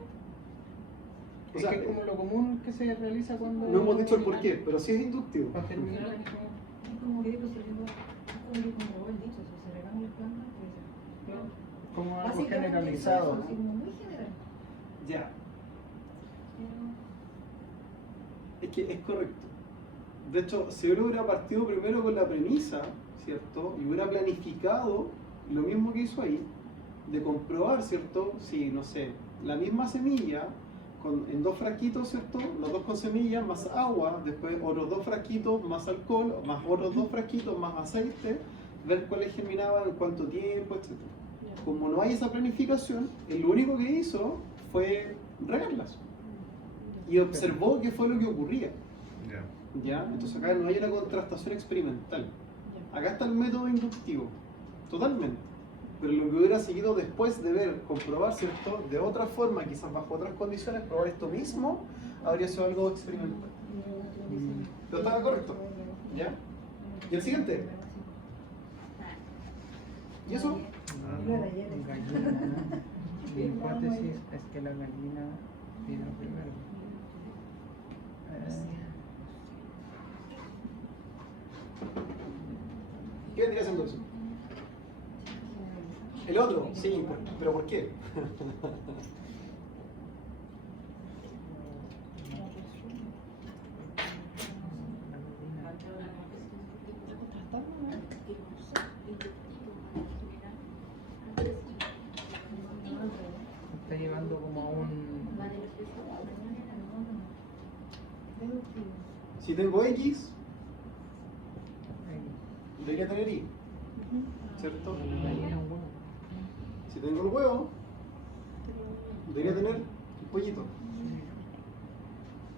O Es sea, que es como lo común que se realiza cuando... No hemos dicho el por qué, pero sí es inductivo. Para germinar. Es como que digo, si le digo, como el dicho, si se regalan las plantas, pues Como algo básicamente generalizado, eso, ¿no? así como muy general. Ya, es que es correcto. De hecho, si uno hubiera partido primero con la premisa, ¿cierto? Y hubiera planificado lo mismo que hizo ahí, de comprobar, ¿cierto? Si, no sé, la misma semilla en 2 frasquitos, ¿cierto? Los 2 con semillas más agua, después otros 2 frasquitos más alcohol, más otros 2 frasquitos más aceite, ver cuáles germinaban, en cuánto tiempo, etc. Como no hay esa planificación, él lo único que hizo fue regarlas y observó qué fue lo que ocurría. Ya. ¿Ya? Entonces acá no hay una contrastación experimental. Acá está el método inductivo, totalmente. Pero lo que hubiera seguido después de ver, comprobar, ¿cierto? De otra forma, quizás bajo otras condiciones, probar esto mismo, habría sido algo experimental. Pero estaba correcto. ¿Ya? ¿Y el siguiente? ¿Y eso? Gallina, ¿no? Mi hipótesis es que la gallina vino primero. ¿Qué vendría siendo eso? El otro, sí, pero ¿por qué? Está llevando como a un... Si tengo X, debería tener Y, ¿cierto? La gallina un huevo. Si tengo el huevo, debería tener el pollito.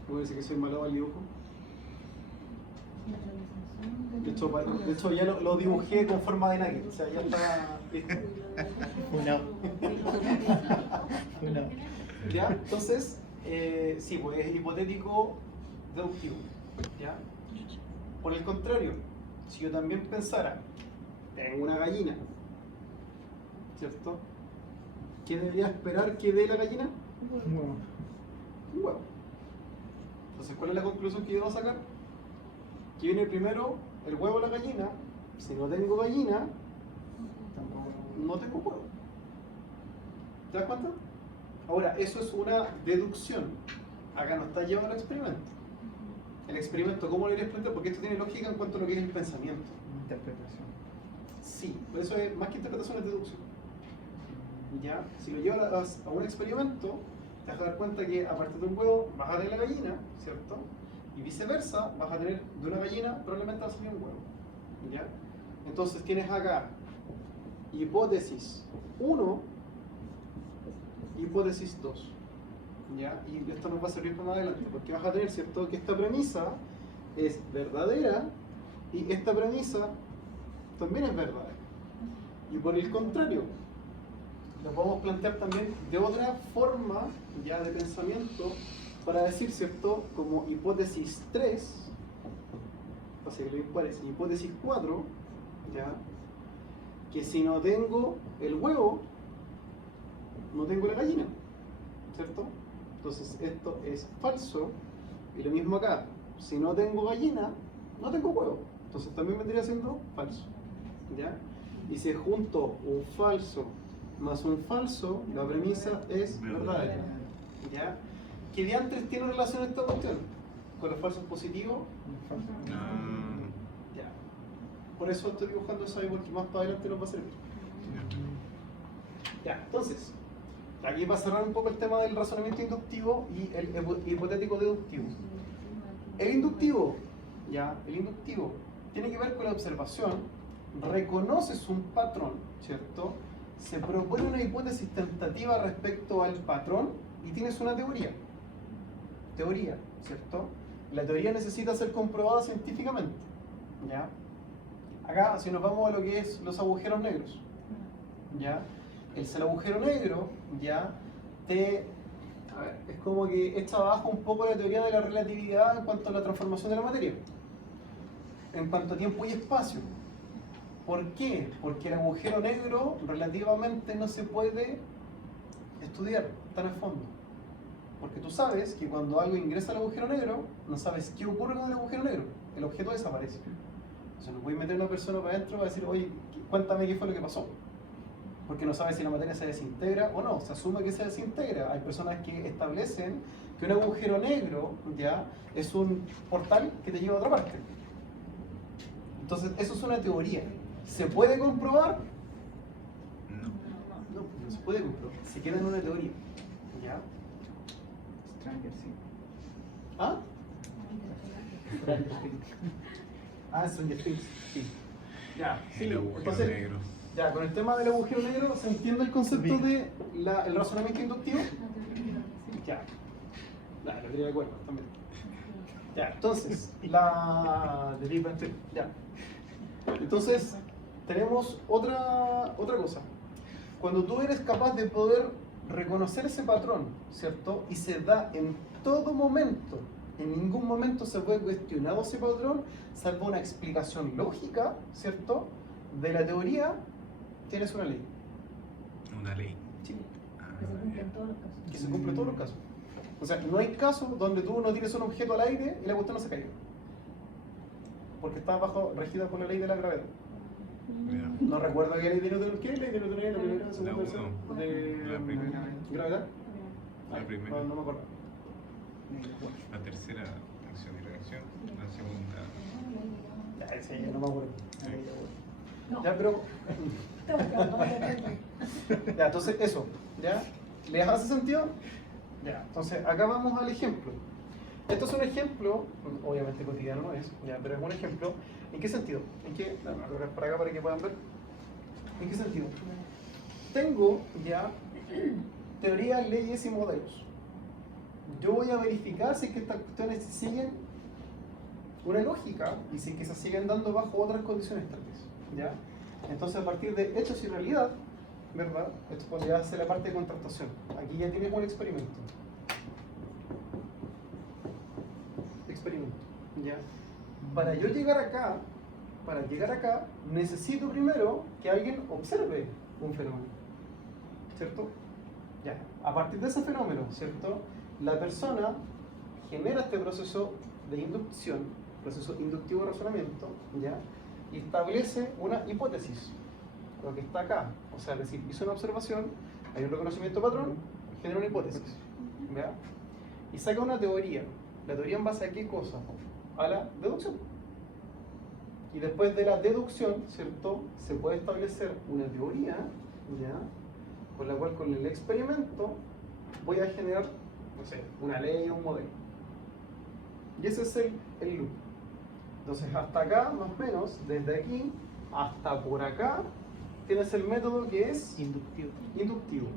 ¿Puedo decir que soy malo al dibujo? De hecho ya lo dibujé con forma de nugget, o sea, ya está listo. Una. ¿Ya? Entonces, sí, pues es hipotético deductivo. ¿Ya? Por el contrario, si yo también pensara en una gallina, ¿cierto? ¿Qué debería esperar que dé la gallina? Un huevo. Un huevo. Entonces, ¿cuál es la conclusión que yo voy a sacar? Que viene primero el huevo o la gallina. Si no tengo gallina, no tengo huevo. ¿Te das cuenta? Ahora, eso es una deducción. Acá no está llevado al experimento. El experimento, ¿cómo lo iría a explicar? Porque esto tiene lógica en cuanto a lo que es el pensamiento. Interpretación. Sí, por eso es más que interpretación, es deducción. ¿Ya? Si lo llevas a un experimento, te vas a dar cuenta que a partir de un huevo vas a tener la gallina, ¿cierto? Y viceversa, vas a tener de una gallina, probablemente va a salir un huevo. ¿Ya? Entonces tienes acá hipótesis 1, hipótesis 2. ¿Ya? Y esto nos va a servir para más adelante, porque vas a tener, ¿cierto?, que esta premisa es verdadera y esta premisa también es verdadera. Y por el contrario, lo podemos plantear también de otra forma ya de pensamiento para decir, ¿cierto?, como hipótesis 3, o sea, hipótesis 4, ¿ya?, que si no tengo el huevo, no tengo la gallina, ¿cierto? Entonces esto es falso, y lo mismo acá, si no tengo gallina, no tengo huevo, entonces también vendría siendo falso, ¿ya? Y si junto un falso más un falso, la premisa es verdadera, ¿ya? ¿Qué diantres tiene relación esta cuestión? ¿Con los falsos positivos? Ah, Ya. Por eso estoy dibujando eso ahí, porque más para adelante nos va a servir. Ya, entonces, aquí va a cerrar un poco el tema del razonamiento inductivo y el hipotético deductivo. El inductivo, ya, el inductivo tiene que ver con la observación, reconoces un patrón, ¿cierto? Se propone una hipótesis tentativa respecto al patrón y tienes una teoría. Teoría, ¿cierto? La teoría necesita ser comprobada científicamente, ¿ya? Acá, si nos vamos a lo que es los agujeros negros, ¿ya? El agujero negro, ¿ya? A ver, es como que echa abajo un poco la teoría de la relatividad en cuanto a la transformación de la materia, en cuanto a tiempo y espacio. ¿Por qué? Porque el agujero negro relativamente no se puede estudiar tan a fondo. Porque tú sabes que cuando algo ingresa al agujero negro, no sabes qué ocurre con el agujero negro. El objeto desaparece. Entonces no puedes meter a una persona para adentro para decir, oye, cuéntame qué fue lo que pasó. Porque no sabes si la materia se desintegra o no. Se asume que se desintegra. Hay personas que establecen que un agujero negro, ¿ya?, es un portal que te lleva a otra parte. Entonces, eso es una teoría. ¿Se puede comprobar? No, no se puede comprobar. Se queda en una teoría. ¿Ya? Stranger Things. ¿Ah? Stranger Things. Sí. Ya, sí. El agujero Entonces, negro. ya, con el tema del agujero negro, ¿se entiende el concepto de el razonamiento inductivo? Ya. La teoría de cuerdas también. Ya, entonces, de Big Bang Theory. Ya. Entonces, tenemos otra cosa. Cuando tú eres capaz de poder reconocer ese patrón, ¿cierto? Y se da en todo momento, en ningún momento se fue cuestionado ese patrón, salvo una explicación lógica, ¿cierto?, de la teoría, tienes una ley. Una ley. Sí. Que se cumple en todos los casos. Que se cumple en todos los casos. O sea, no hay caso donde tú no tires un objeto al aire y la cuestión no se caiga. Porque está regida por la ley de la gravedad. Ya. No recuerdo qué ley de Newton, ¿qué ley de Newton es? La primera, la segunda, La tercera. uno. De La primera. gravedad. La primera. No me acuerdo. La tercera, acción y reacción. La segunda, Ya, sí, no me acuerdo. No. Ya, pero. Ya, entonces eso, ¿ya? ¿Les hace sentido? Ya, entonces acá vamos al ejemplo. Esto es un ejemplo, obviamente cotidiano no es, ya, pero es un ejemplo. ¿En qué sentido? ¿En qué? Voy a correr para acá para que puedan ver. ¿En qué sentido? Tengo ya teorías, leyes y modelos. Yo voy a verificar si es que estas cuestiones siguen una lógica y si es que se siguen dando bajo otras condiciones tal vez, ¿ya? Entonces, a partir de hechos y realidad, ¿verdad? Esto podría ser la parte de contrastación. Aquí ya tienes un experimento. ¿Ya? Para yo llegar acá, necesito primero que alguien observe un fenómeno, ¿cierto? Ya. A partir de ese fenómeno, ¿cierto?, la persona genera este proceso de inducción, proceso inductivo de razonamiento, ¿ya?, y establece una hipótesis, lo que está acá. O sea, es decir, hizo una observación, hay un reconocimiento patrón, genera una hipótesis, ¿ya?, y saca una teoría. ¿La teoría en base a qué cosa? A la deducción. Y después de la deducción, ¿cierto?, se puede establecer una teoría, ¿ya?, con la cual con el experimento voy a generar, no sé, una ley o un modelo. Y ese es el loop. Entonces hasta acá, más o menos, desde aquí hasta por acá, tienes el método que es Inductivo. inductivo.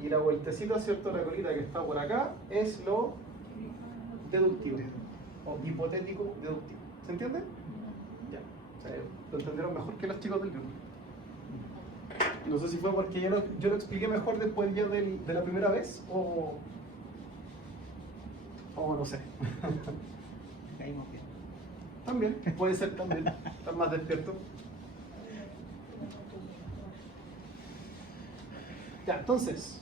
Y la vueltecita, ¿cierto?, la colita que está por acá, es lo deductivo. O hipotético deductivo. ¿Se entiende? Ya. O sea, lo entendieron mejor que los chicos del grupo. No sé si fue porque yo lo expliqué mejor después ya de la primera vez o no sé. Caímos bien. También, puede ser también. Estar más despierto. Ya, entonces,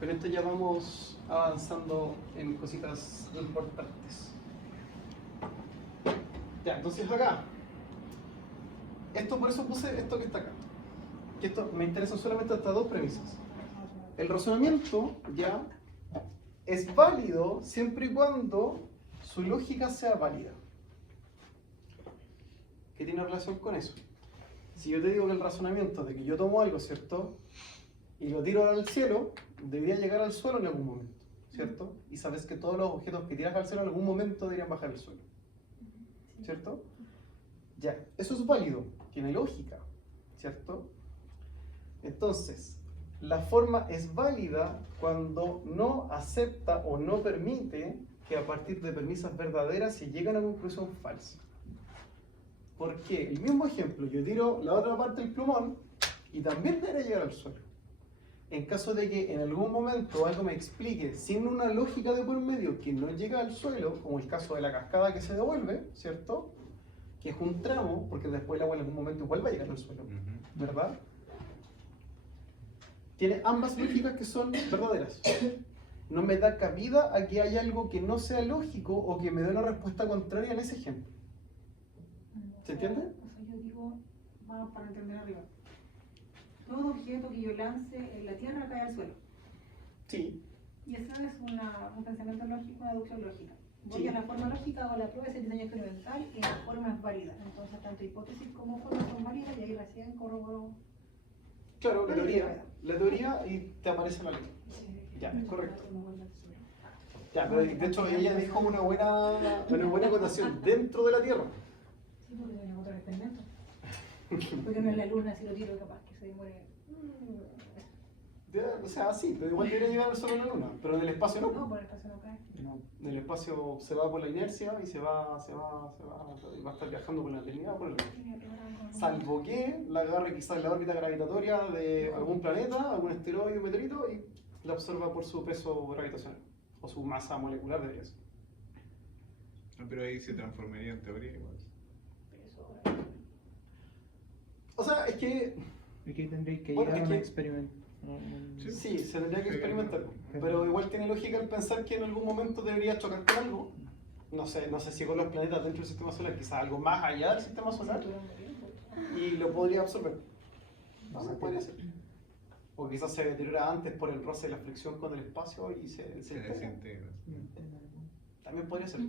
con esto ya vamos avanzando en cositas importantes. Ya, entonces acá. Esto por eso puse esto que está acá. Que esto me interesan solamente estas dos premisas. El razonamiento ya es válido siempre y cuando su lógica sea válida. ¿Qué tiene relación con eso? Si yo te digo que el razonamiento de que yo tomo algo, ¿cierto? Y lo tiro al cielo, debería llegar al suelo en algún momento, ¿cierto? Y sabes que todos los objetos que tiras al cielo en algún momento deberían bajar al suelo, ¿cierto? Ya, eso es válido, tiene lógica, ¿cierto? Entonces, la forma es válida cuando no acepta o no permite que a partir de premisas verdaderas se llegue a una conclusión falsa. ¿Por qué? El mismo ejemplo, yo tiro la otra parte del plumón y también debería llegar al suelo. En caso de que en algún momento algo me explique sin una lógica de por medio que no llega al suelo, como el caso de la cascada que se devuelve, ¿cierto? Que es un tramo, porque después el agua en algún momento igual va a llegar al suelo, ¿verdad? Tiene ambas lógicas que son verdaderas. No me da cabida a que haya algo que no sea lógico o que me dé una respuesta contraria en ese ejemplo. ¿Se entiende? O sea, yo digo, vamos para entender arriba. Todo objeto que yo lance en la tierra cae al suelo. Sí. Y eso es un pensamiento lógico, una deducción lógica. Voy Sí. a la forma lógica, hago la prueba, es el diseño experimental y la forma es válida. Entonces, tanto hipótesis como forma son válidas y ahí recién corroboro. Claro, la teoría y te aparece la ley. Ya, es correcto. Ya, pero de hecho ella dijo una buena acotación dentro de la Tierra. Sí, porque tiene otro experimento. Porque no es la luna, si lo tiro capaz que se muere. O sea, sí, pero igual debería llegar al Sol en la Luna, pero en el espacio no. No, por el espacio no cae. No, en el espacio se va por la inercia y va a estar viajando por la eternidad por el salvo que la agarre quizás en la órbita gravitatoria de algún planeta, algún asteroide o meteorito y la absorba por su peso gravitacional o su masa molecular debería ser. Pero ahí se transformaría en teoría igual. O sea, es que Aquí tendréis que Bueno, llegar es a un que- experimento. sí, se tendría que Sí. experimentar, pero igual tiene lógica el pensar que en algún momento debería chocar con algo. No sé si con los planetas dentro del sistema solar, quizás algo más allá del sistema solar y lo podría absorber. No, podría ser. O quizás se deteriora antes por el roce de la fricción con el espacio y se Se integra. desintegra. También podría ser.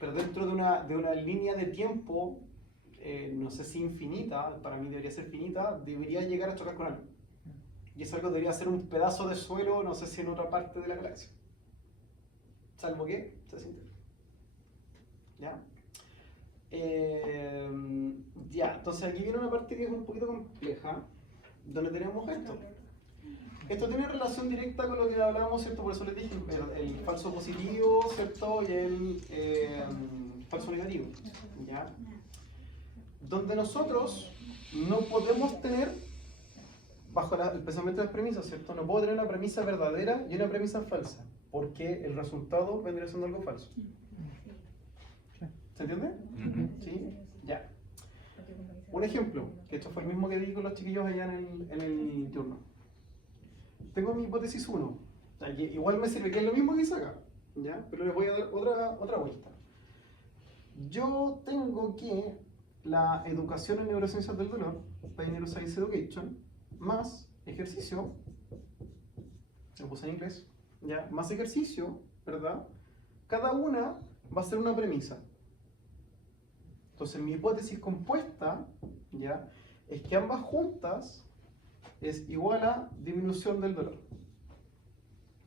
Pero dentro de una línea de tiempo, no sé si infinita, para mí debería ser finita, debería llegar a chocar con algo. Y ese algo debería ser un pedazo de suelo, no sé si en otra parte de la galaxia. Salvo que se desintegra. ¿Ya? Ya, entonces aquí viene una parte que es un poquito compleja, donde tenemos esto. Esto tiene relación directa con lo que hablábamos, ¿cierto? Por eso les dije el falso positivo, ¿cierto? Y el falso negativo, ¿ya? Donde nosotros no podemos tener, bajo el pensamiento de las premisas, ¿cierto? No puedo tener una premisa verdadera y una premisa falsa, porque el resultado vendría siendo algo falso. ¿Se entiende? ¿Sí? Ya. Un ejemplo, que esto fue el mismo que di con los chiquillos allá en el turno. Tengo mi hipótesis 1, o sea, que igual me sirve, que es lo mismo que hice acá, ¿ya? Pero les voy a dar otra vuelta. Yo tengo que la educación en neurociencias del dolor, Pain Neuroscience Education, más ejercicio, lo puse en inglés, ¿ya? Más ejercicio, ¿verdad? Cada una va a ser una premisa. Entonces mi hipótesis compuesta, ¿ya? Es que ambas juntas es igual a disminución del dolor.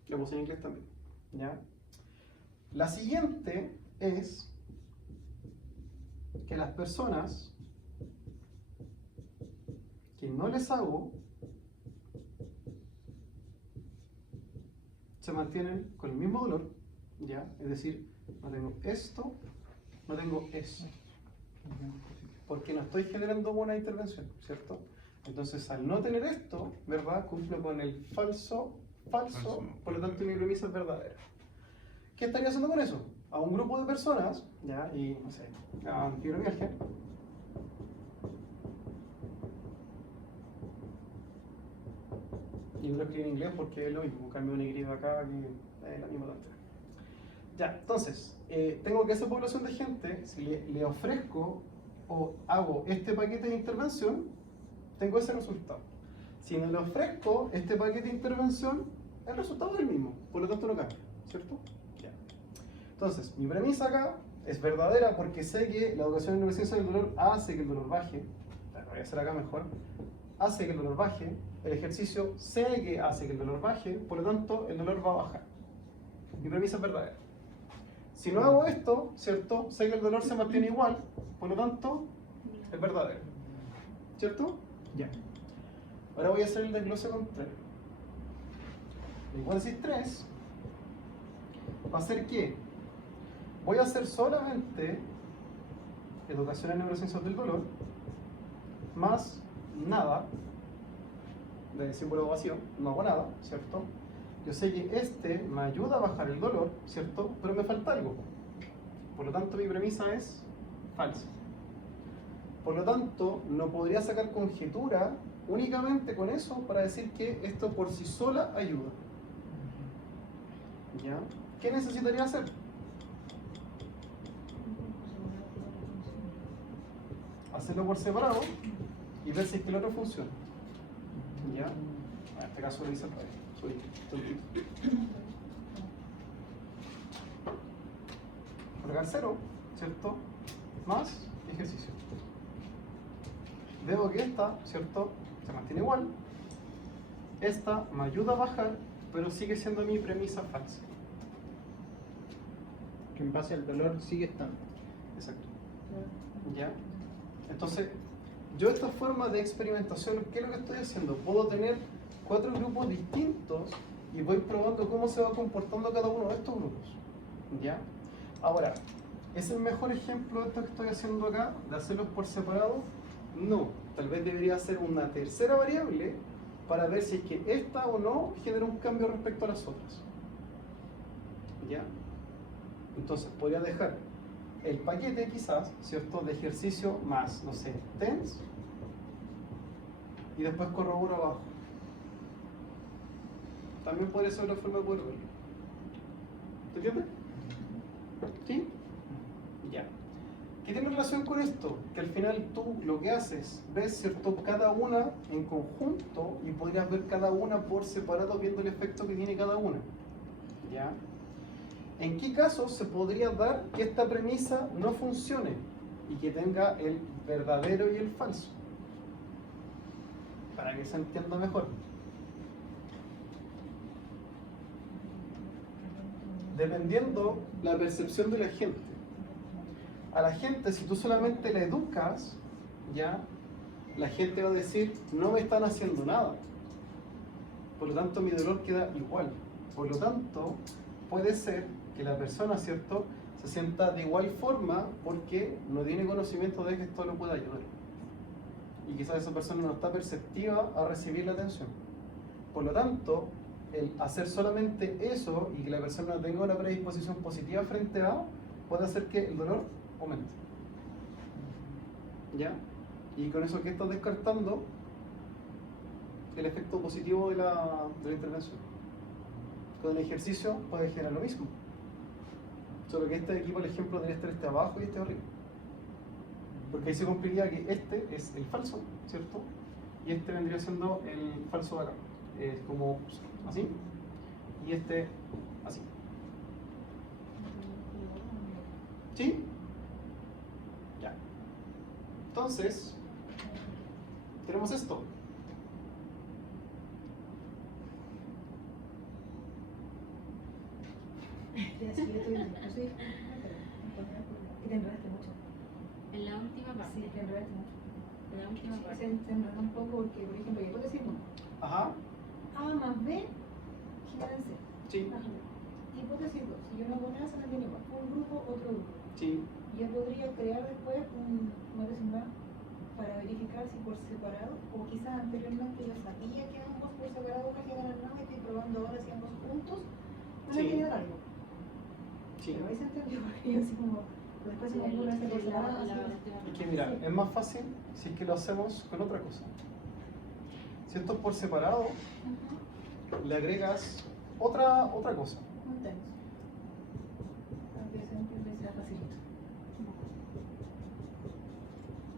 Lo puse en inglés también, ¿ya? La siguiente es que las personas que no les hago se mantienen con el mismo dolor, ¿ya? Es decir, no tengo esto, no tengo esto, porque no estoy generando buena intervención, ¿cierto? Entonces, al no tener esto, ¿verdad? Cumplo con el falso, por lo tanto mi premisa es verdadera. ¿Qué estaría haciendo con eso? A un grupo de personas, ¿ya? Y, no sé, a fibromialgia. Y yo lo escribí en inglés porque es lo mismo, cambio una Y acá que es la misma tontera. Ya, entonces, tengo que esa población de gente, si le ofrezco o hago este paquete de intervención, tengo ese resultado. Si no le ofrezco este paquete de intervención, el resultado es el mismo, por lo tanto no cambia, ¿cierto? Ya. Entonces, mi premisa acá es verdadera porque sé que la educación en neurociencia del dolor hace que el dolor baje, voy a hacer acá mejor, hace que el dolor baje, el ejercicio sé que hace que el dolor baje, por lo tanto el dolor va a bajar. Mi premisa es verdadera. Si no hago esto, ¿cierto? Sé que el dolor se mantiene igual, por lo tanto es verdadero. ¿Cierto? Ya. Ahora voy a hacer el desglose contrario. La hipótesis 3 va a ser que voy a hacer solamente educación en neurociencias del dolor más nada de símbolo vacío, no hago nada, ¿cierto? Yo sé que este me ayuda a bajar el dolor, ¿cierto? Pero me falta algo. Por lo tanto, mi premisa es falsa. Por lo tanto, no podría sacar conjetura únicamente con eso para decir que esto por sí sola ayuda. ¿Ya? ¿Qué necesitaría hacer? Hacerlo por separado y ver si es que el otro funciona. ¿Ya? En este caso lo hice otra vez. Cargar 0, ¿cierto? Más ejercicio. Veo que esta, ¿cierto? Se mantiene igual. Esta me ayuda a bajar, pero sigue siendo mi premisa falsa. Que en base al dolor sigue estando. Exacto. ¿Ya? Entonces, yo esta forma de experimentación, ¿qué es lo que estoy haciendo? Puedo tener 4 grupos distintos y voy probando cómo se va comportando cada uno de estos grupos. ¿Ya? Ahora, ¿es el mejor ejemplo de esto que estoy haciendo acá, de hacerlos por separado? No. Tal vez debería ser una tercera variable para ver si es que esta o no genera un cambio respecto a las otras. ¿Ya? Entonces, podría dejar el paquete quizás, ¿cierto? De ejercicio más, no sé, TENS, y después corroboro abajo. También podría ser otra forma de poder verlo. ¿Te entiendes? ¿Sí? Ya. ¿Qué tiene relación con esto? Que al final tú lo que haces, ves, ¿cierto? Cada una en conjunto y podrías ver cada una por separado viendo el efecto que tiene cada una. ¿Ya? ¿En qué caso se podría dar que esta premisa no funcione y que tenga el verdadero y el falso? Para que se entienda mejor. Dependiendo la percepción de la gente. A la gente, si tú solamente la educas, ya, la gente va a decir, no me están haciendo nada. Por lo tanto, mi dolor queda igual. Por lo tanto, puede ser que la persona, ¿cierto?, se sienta de igual forma porque no tiene conocimiento de que esto lo puede ayudar. Y quizás esa persona no está perceptiva a recibir la atención. Por lo tanto, el hacer solamente eso y que la persona tenga una predisposición positiva frente a, puede hacer que el dolor aumente. ¿Ya? Y con eso, ¿qué estás descartando? El efecto positivo de la intervención. Con el ejercicio puede generar lo mismo. Solo que este de aquí, por ejemplo, debería estar este abajo y este arriba. Porque ahí se cumpliría que este es el falso, ¿cierto? Y este vendría siendo el falso de acá. Es como así. Y este así. ¿Sí? Ya. Entonces, tenemos esto. Y te enredaste mucho. En la última parte. Sí, te enredaste mucho. En la última parte. Se enredó un poco porque, por ejemplo, yo puedo decir, no, Ajá. A más B generan C. Sí. Ajá. Hipótesis 2. Si yo no hago nada, se mantiene igual. Un grupo, otro grupo. Sí. Yo podría crear después un hipótesis más para verificar si por separado, o quizás anteriormente yo sabía que ambos por separado no generan nada, y estoy probando ahora si ambos juntos van a Sí. generar algo. Sí. Pero ahí se entendió, porque yo así como, después se me ocurre hacer por separado, así. Es que mira, es más fácil si es que lo hacemos con otra cosa. Si esto es por separado, le agregas otra cosa. Un tenso. Aunque sea facilito.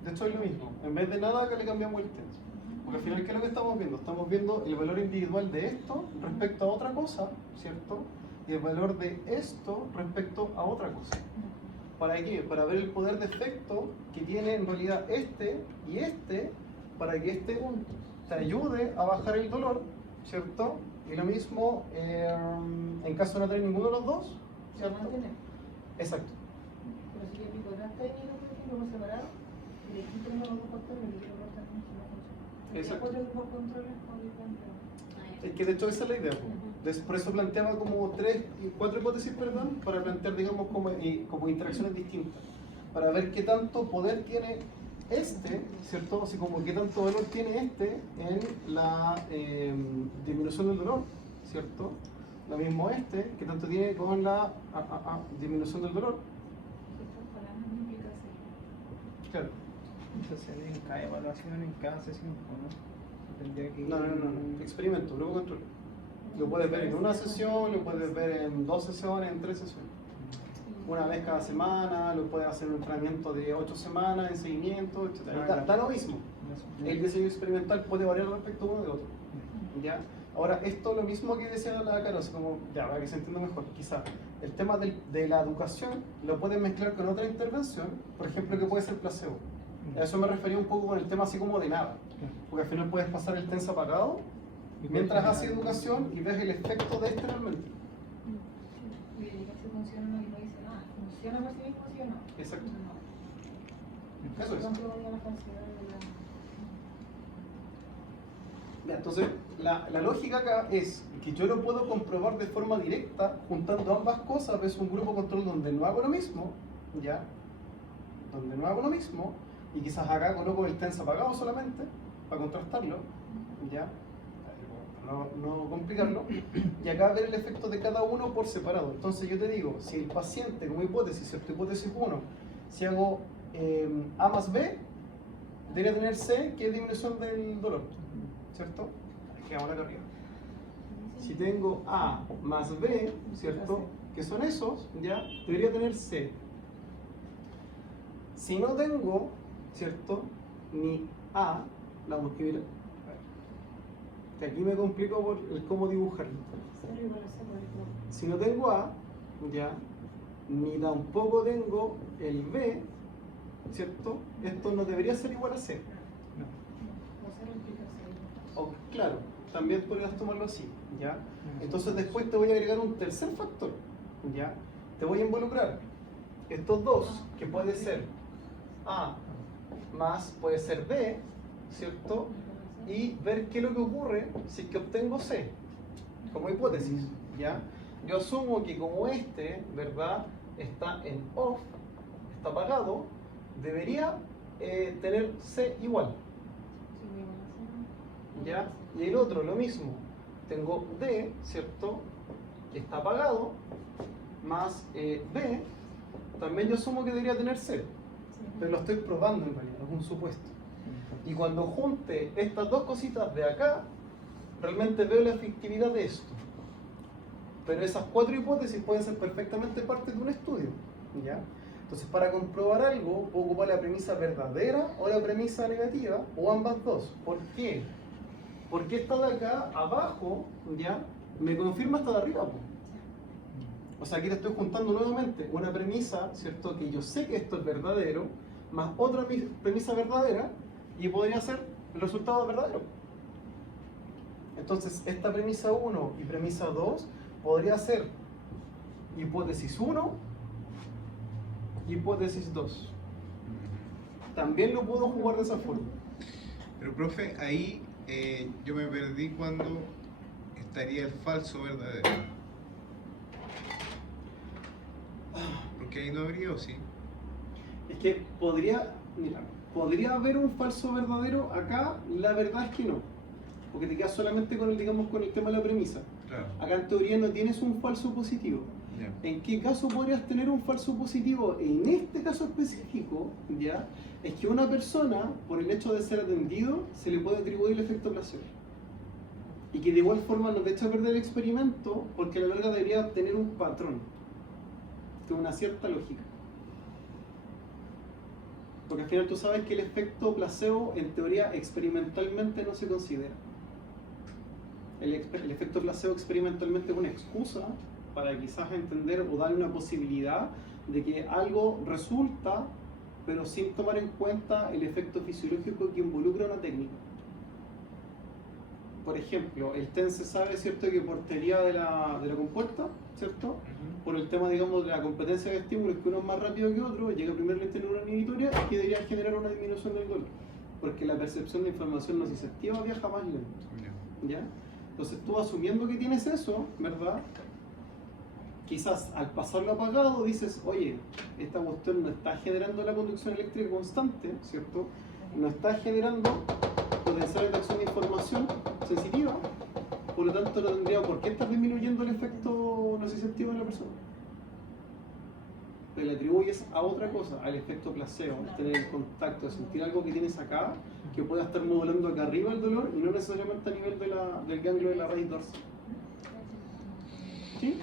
De hecho es lo mismo. En vez de nada, que le cambiamos el tenso. Porque al final, ¿qué es lo que estamos viendo? Estamos viendo el valor individual de esto respecto a otra cosa, ¿cierto? Y el valor de esto respecto a otra cosa. ¿Para qué? Para ver el poder de efecto que tiene en realidad este y este para que este te ayude a bajar el dolor, ¿cierto? Y lo mismo en caso de no tener ninguno de los dos, Se va a ¿cierto? mantener. Exacto. Pero si yo aplico las técnicas, por ejemplo, por separado, y le quito uno de los dos factores, le quito el otro también, si no funciona. Exacto. Cuatro grupos controles con el planteo. Es que de hecho esa es la idea. Por eso planteaba como 4 hipótesis, perdón, para plantear, digamos, como interacciones distintas. Para ver qué tanto poder tiene este, ¿cierto? Así como qué tanto valor tiene este en la disminución del dolor, ¿cierto? Lo mismo este, qué tanto tiene con la disminución del dolor. Estas palabras no implican ser. Claro. Entonces en cada evaluación, en cada sesión, ¿no? Tendría que... No. Experimento, luego control. Lo puedes ver en una sesión, lo puedes ver en 2 sesiones, en 3 sesiones. Una vez cada semana, lo puedes hacer en un entrenamiento de 8 semanas, en seguimiento, etc. Da lo mismo. El diseño experimental puede variar respecto uno de otro. ¿Ya? Ahora, esto es lo mismo que decía la Caro, así como, ya, para que se entienda mejor, quizá el tema de la educación lo puedes mezclar con otra intervención, por ejemplo, que puede ser placebo. A eso me refería un poco con el tema así como de nada, porque al final puedes pasar el TENS apagado mientras haces educación y ves el efecto de este realmente. Y verificar si funciona o no, y no dice nada. ¿Funciona por sí mismo, sí o no? Exacto. No. Eso es. Comprobaría la falsedad de la... Ya, entonces, la lógica acá es que yo lo puedo comprobar de forma directa juntando ambas cosas, ves un grupo control donde no hago lo mismo, ¿ya? Donde no hago lo mismo, y quizás acá coloco el TENS apagado solamente, para contrastarlo, ¿ya? No complicarlo, y acá ver el efecto de cada uno por separado. Entonces yo te digo, si el paciente, como hipótesis, ¿cierto? Hipótesis 1, si hago A más B, debería tener C, que es disminución del dolor, ¿cierto? Quedamos acá arriba. Si tengo A más B, ¿cierto? Que son esos, ¿ya? Debería tener C. Si no tengo, ¿cierto? Ni A, la vamos a escribir. Que aquí me complico por el cómo dibujarlo. Cero igual a cero, igual. Si no tengo A, ¿ya? Ni tampoco tengo el B, ¿cierto? Esto no debería ser igual a C. O cero implica cero. O, claro, también podrías tomarlo así, ¿ya? Entonces después te voy a agregar un tercer factor, ¿ya? Te voy a involucrar estos dos, que puede ser A más puede ser B, ¿cierto? Y ver qué es lo que ocurre si es que obtengo C, como hipótesis, ¿ya? Yo asumo que como este, ¿verdad? Está en off, está apagado, debería tener C igual, Sí, igual a cero. ¿ya? Y el otro, lo mismo, tengo D, ¿cierto? Que está apagado, más B, también yo asumo que debería tener C, Sí. pero lo estoy probando en realidad, es un supuesto. Y cuando junte estas dos cositas de acá, realmente veo la efectividad de esto. Pero esas 4 hipótesis pueden ser perfectamente parte de un estudio, ¿ya? Entonces, para comprobar algo, puedo ocupar la premisa verdadera o la premisa negativa, o ambas dos. ¿Por qué? Porque esta de acá, abajo, ¿ya? Me confirma esta de arriba, po. O sea, aquí te estoy juntando nuevamente una premisa, ¿cierto? Que yo sé que esto es verdadero, más otra premisa verdadera, y podría ser el resultado verdadero. Entonces, esta premisa 1 y premisa 2 podría ser hipótesis 1, hipótesis 2. También lo puedo jugar de esa forma. Pero profe, ahí yo me perdí cuando estaría el falso verdadero. Porque ahí no habría, ¿o sí? Es que podría, mira, podría haber un falso verdadero acá, la verdad es que no. Porque te quedas solamente con el, digamos, con el tema de la premisa. Claro. Acá en teoría no tienes un falso positivo. Ya. ¿En qué caso podrías tener un falso positivo? En este caso específico, ¿ya? Es que una persona, por el hecho de ser atendido, se le puede atribuir el efecto placebo. Y que de igual forma no te echa a perder el experimento, porque a la larga debería tener un patrón, con una cierta lógica. Porque al final tú sabes que el efecto placebo, en teoría, experimentalmente no se considera. El efecto placebo experimentalmente es una excusa para quizás entender o darle una posibilidad de que algo resulta pero sin tomar en cuenta el efecto fisiológico que involucra una técnica. Por ejemplo, el TEN se sabe, ¿cierto?, que por teoría de la compuerta, ¿cierto?, por el tema, digamos, de la competencia de estímulos, que uno es más rápido que otro, llega primero la neurona inhibitoria y que debería generar una disminución del dolor, porque la percepción de información nociceptiva viaja más lento. ¿Ya? Entonces tú, asumiendo que tienes eso, ¿verdad?, quizás al pasarlo apagado dices, oye, esta cuestión no está generando la conducción eléctrica constante, ¿cierto?, no está generando potenciales de acción de información sensitiva, por lo tanto no tendría por qué estar disminuyendo el efecto nociceptivo en la persona. Pero le atribuyes a otra cosa, al efecto placebo, tener el contacto, sentir algo que tienes acá, que pueda estar modulando acá arriba el dolor y no necesariamente a nivel de del ganglio de la raíz dorsal. ¿Sí?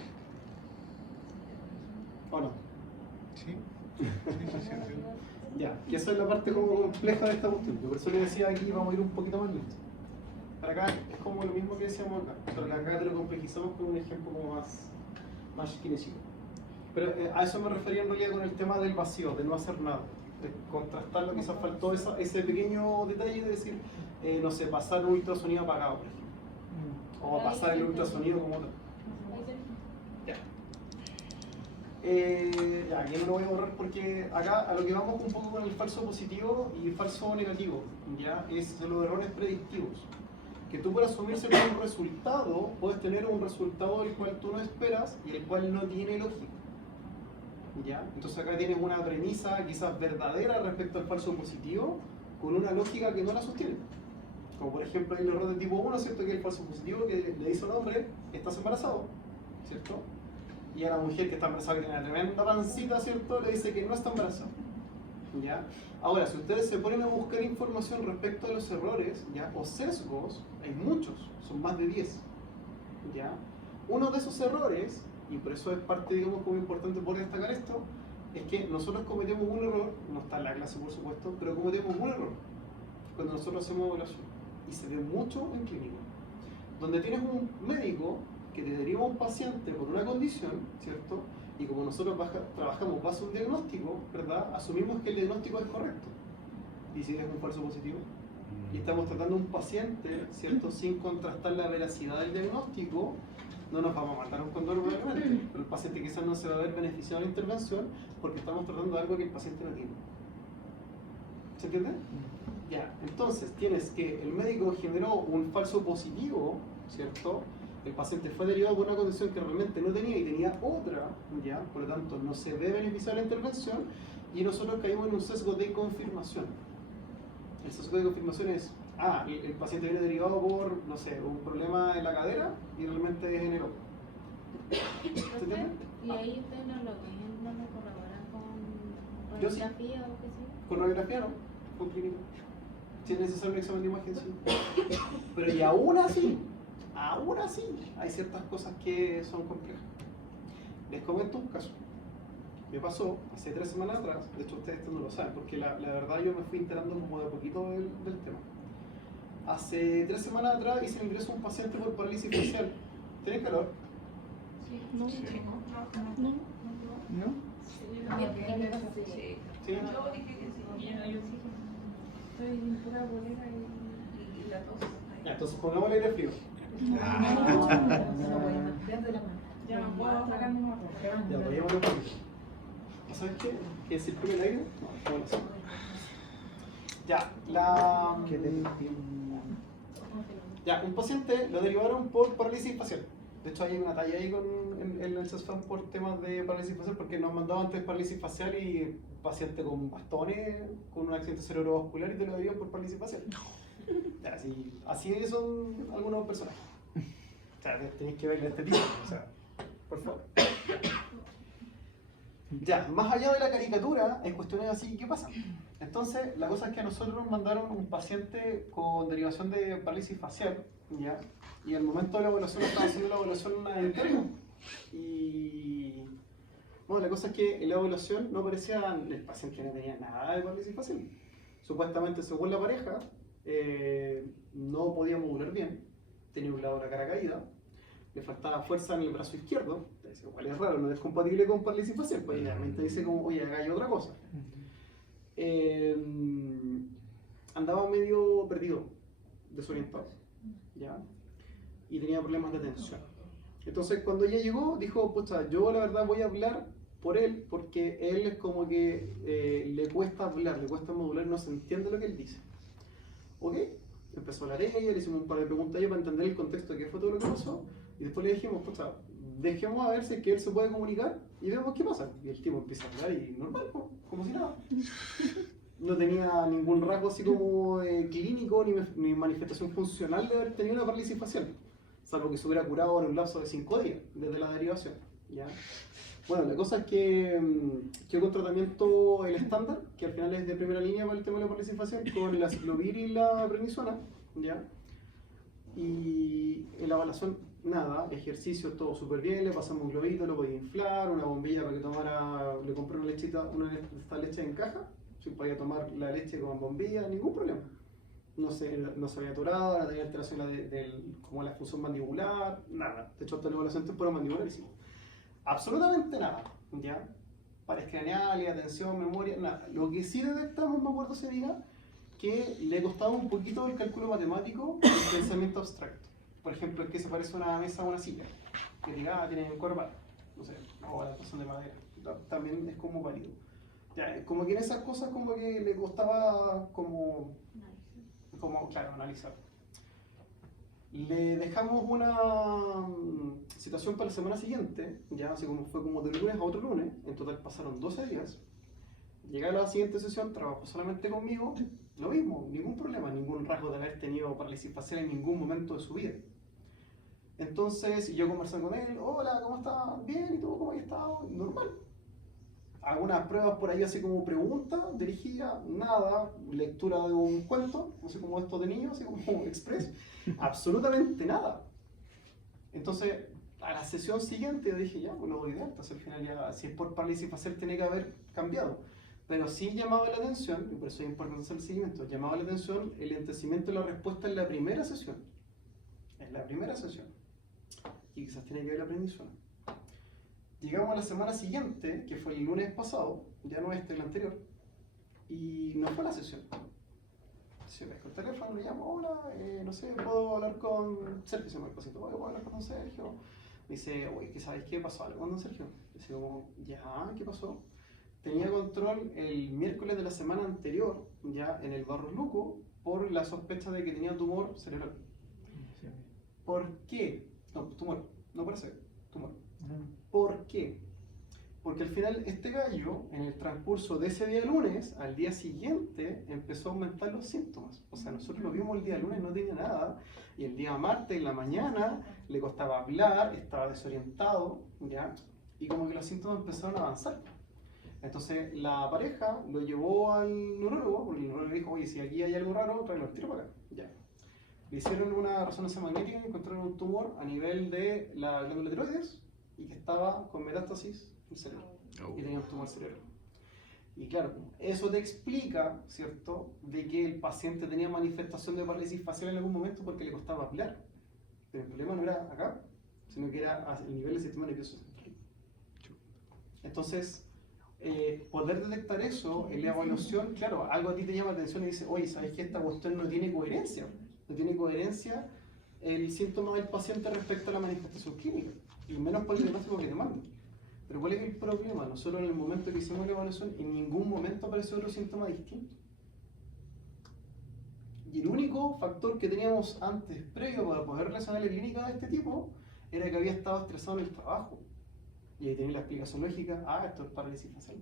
¿O no? Sí, sí, sí, sí, sí. Ya, que esa es la parte como compleja de esta cuestión. Yo por eso le decía aquí vamos a ir un poquito más lento. Para acá es como lo mismo que decíamos acá, solo que acá te lo complejizamos con un ejemplo como más kinésico. Pero a eso me refería en realidad con el tema del vacío, de no hacer nada, de contrastarlo. Quizás faltó ese pequeño detalle de decir, no sé, pasar un ultrasonido apagado, por ejemplo, o pasar el ultrasonido como tal. Ya. Ya, aquí no lo voy a borrar porque acá a lo que vamos un poco con el falso positivo y falso negativo, ya, es los errores predictivos. Que tú, por asumirse como un resultado, puedes tener un resultado del cual tú no esperas y el cual no tiene lógica. ¿Ya? Entonces acá tienes una premisa quizás verdadera respecto al falso positivo con una lógica que no la sostiene. Como por ejemplo hay un error de tipo 1, ¿cierto?, que es el falso positivo que le dice a un hombre, estás embarazado, ¿cierto? Y a la mujer que está embarazada, que tiene una tremenda pancita, ¿cierto?, le dice que no está embarazada. ¿Ya? Ahora, si ustedes se ponen a buscar información respecto a los errores, ¿ya?, o sesgos, hay muchos, son más de 10. ¿Ya? Uno de esos errores, y por eso es parte, digamos, como importante por destacar esto, es que nosotros cometemos un error, no está en la clase por supuesto, pero cometemos un error cuando nosotros hacemos evaluación, y se ve mucho en clínica, donde tienes un médico que te deriva a un paciente por una condición, ¿cierto?, y como nosotros trabajamos bajo un diagnóstico, ¿verdad?, asumimos que el diagnóstico es correcto, y si es un falso positivo, y estamos tratando a un paciente, ¿cierto?, sin contrastar la veracidad del diagnóstico, no nos vamos a matar un condón probablemente, pero el paciente quizás no se va a ver beneficiado de la intervención porque estamos tratando de algo que el paciente no tiene. ¿Se entiende? Ya, entonces tienes que el médico generó un falso positivo, ¿cierto? El paciente fue derivado por una condición que realmente no tenía y tenía otra, ¿ya? Por lo tanto no se ve beneficiado de la intervención y nosotros caímos en un sesgo de confirmación. El sesgo de confirmación es, el paciente viene derivado por, no sé, un problema en la cadera y realmente es en el ojo. ¿Se entiende? Y ahí ustedes no lo ven, no lo corroboran con Yo sí. radiografía o qué sé yo. Con radiografía no, con clínica. Si es necesario un examen de imagen, sí. Pero y aún así, hay ciertas cosas que son complejas. Les comento un caso. Me pasó hace 3 semanas atrás, de hecho ustedes esto no lo saben, porque la verdad yo me fui enterando como de a poquito del tema. Hace 3 semanas atrás hice el ingreso a un paciente por parálisis facial. ¿Tenés calor? Sí. No, Sí. no. ¿No? Sí. Yo dije que sí. Estoy en pura bolera y la tos. Ya, entonces pongamos el aire frío. Ya no puedo sacarme más. Ya, vayamos un poquito. ¿Sabes qué? ¿Que circule el aire? No, no lo sé. Ya, ¿Qué te Ya, un paciente lo derivaron por parálisis facial. De hecho, hay una talla ahí en el CESFAM por temas de parálisis facial, porque nos mandaban antes parálisis facial y paciente con bastones, con un accidente cerebrovascular y te lo derivan por parálisis facial. Ya, así son algunos personajes. O sea, tenéis que ver este tipo, o sea, por favor. Ya, más allá de la caricatura, en cuestiones así, ¿qué pasa? Entonces, la cosa es que a nosotros nos mandaron un paciente con derivación de parálisis facial, ¿ya? Y al momento de la evaluación estaba haciendo la evaluación interna. Y bueno, la cosa es que en la evaluación no aparecía, el paciente no tenía nada de parálisis facial. Supuestamente, según la pareja, no podía modular bien, tenía un lado de la cara caída, le faltaba fuerza en el brazo izquierdo. Entonces, igual es raro, no es compatible con parálisis facial, pues realmente dice como, oye, haga otra cosa. eh, andaba medio perdido, desorientado, ¿ya? Y tenía problemas de atención. Entonces cuando ella llegó, dijo, pucha, yo la verdad voy a hablar por él, porque él es como que le cuesta hablar, le cuesta modular, no se entiende lo que él dice. ¿Ok? Empezó a hablar ella, le hicimos un par de preguntas a ella para entender el contexto de qué fue todo lo que pasó, y después le dijimos, pucha, dejemos a ver si es que él se puede comunicar y vemos qué pasa. Y el tipo empieza a hablar y normal, como si nada. No tenía ningún rasgo así como clínico ni manifestación funcional de haber tenido una parálisis facial, salvo que se hubiera curado en un lapso de 5 días desde la derivación. ¿Ya? Bueno, la cosa es que quedó con tratamiento el estándar, que al final es de primera línea para el tema de la parálisis facial, con la ciclovir y la prednisona, ¿ya? Y en la evaluación, nada, ejercicio, todo súper bien, le pasamos un globito, lo podía inflar, una bombilla para que tomara, le compré una lechita, una de estas leches en caja, si podía tomar la leche con bombilla, ningún problema. No se había atorado, no tenía alteración como la función mandibular, nada. De hecho, hasta la evaluación temporomandibular hicimos. Absolutamente nada, ¿ya? Pares craneales, atención, memoria, nada. Lo que sí detectamos, me acuerdo ese día, que le costaba un poquito el cálculo matemático y el pensamiento abstracto. Por ejemplo, el que se parece a una mesa o una silla, que diga, tiene corbata, no sé, o adaptación de madera, también es como válido. Ya, como que en esas cosas como que le costaba claro, analizar. Le dejamos una situación para la semana siguiente, ya así como fue como de lunes a otro lunes, en total pasaron 12 días. Llega a la siguiente sesión, trabajó solamente conmigo, lo mismo, ningún problema, ningún rasgo de haber tenido parálisis facial en ningún momento de su vida. Entonces, yo conversando con él, hola, ¿cómo estás? Bien, ¿y tú cómo has estado? Normal. Algunas pruebas por ahí así como preguntas dirigidas, nada, lectura de un cuento, no sé como esto de niños, así como express, absolutamente nada. Entonces, a la sesión siguiente yo dije, ya, pues lo doy de alta, al final ya, si es por parálisis facial tiene que haber cambiado. Pero sí llamaba la atención, y por eso es importante hacer el seguimiento, llamaba la atención el lentecimiento de la respuesta en la primera sesión. En la primera sesión. Y quizás tiene que ver la prednisona. Llegamos a la semana siguiente, que fue el lunes pasado, ya no el anterior, y no fue la sesión. Se pescó el teléfono, le llamo, hola, no sé, ¿puedo hablar con Sergio? Se me paciente, ¿puedo hablar con don Sergio? Me dice, oye, ¿qué sabes qué pasó algo con don Sergio? Dice como, ya, ¿qué pasó? Tenía control el miércoles de la semana anterior, ya en el Barros Luco, por la sospecha de que tenía tumor cerebral. ¿Por qué? No, tumor, no parece, tumor. ¿Por qué? Porque al final este gallo, en el transcurso de ese día lunes, al día siguiente, empezó a aumentar los síntomas. O sea, nosotros lo vimos el día lunes, no tenía nada, y el día martes, en la mañana, le costaba hablar, estaba desorientado, ¿ya? Y como que los síntomas empezaron a avanzar. Entonces la pareja lo llevó al neurólogo, porque el neurólogo le dijo, oye, si aquí hay algo raro, tráelo al tiro para acá. Ya. Le hicieron una resonancia magnética y encontraron un tumor a nivel de la glándula tiroides y que estaba con metástasis en el cerebro. Y tenía un tumor cerebral. Y claro, eso te explica, ¿cierto?, de que el paciente tenía manifestación de parálisis facial en algún momento porque le costaba hablar. Pero el problema no era acá, sino que era a nivel del sistema nervioso central. Entonces, poder detectar eso en la evaluación, claro, algo a ti te llama la atención y dice, oye, ¿sabes qué? Esta cuestión no tiene coherencia. No tiene coherencia el síntoma del paciente respecto a la manifestación clínica, y menos por el diagnóstico que te manda. Pero ¿cuál es el problema? Nosotros en el momento que hicimos la evaluación, en ningún momento apareció otro síntoma distinto. Y el único factor que teníamos antes, previo, para poder relacionar la clínica de este tipo, era que había estado estresado en el trabajo. Y ahí tenía la explicación lógica, esto es parálisis facial.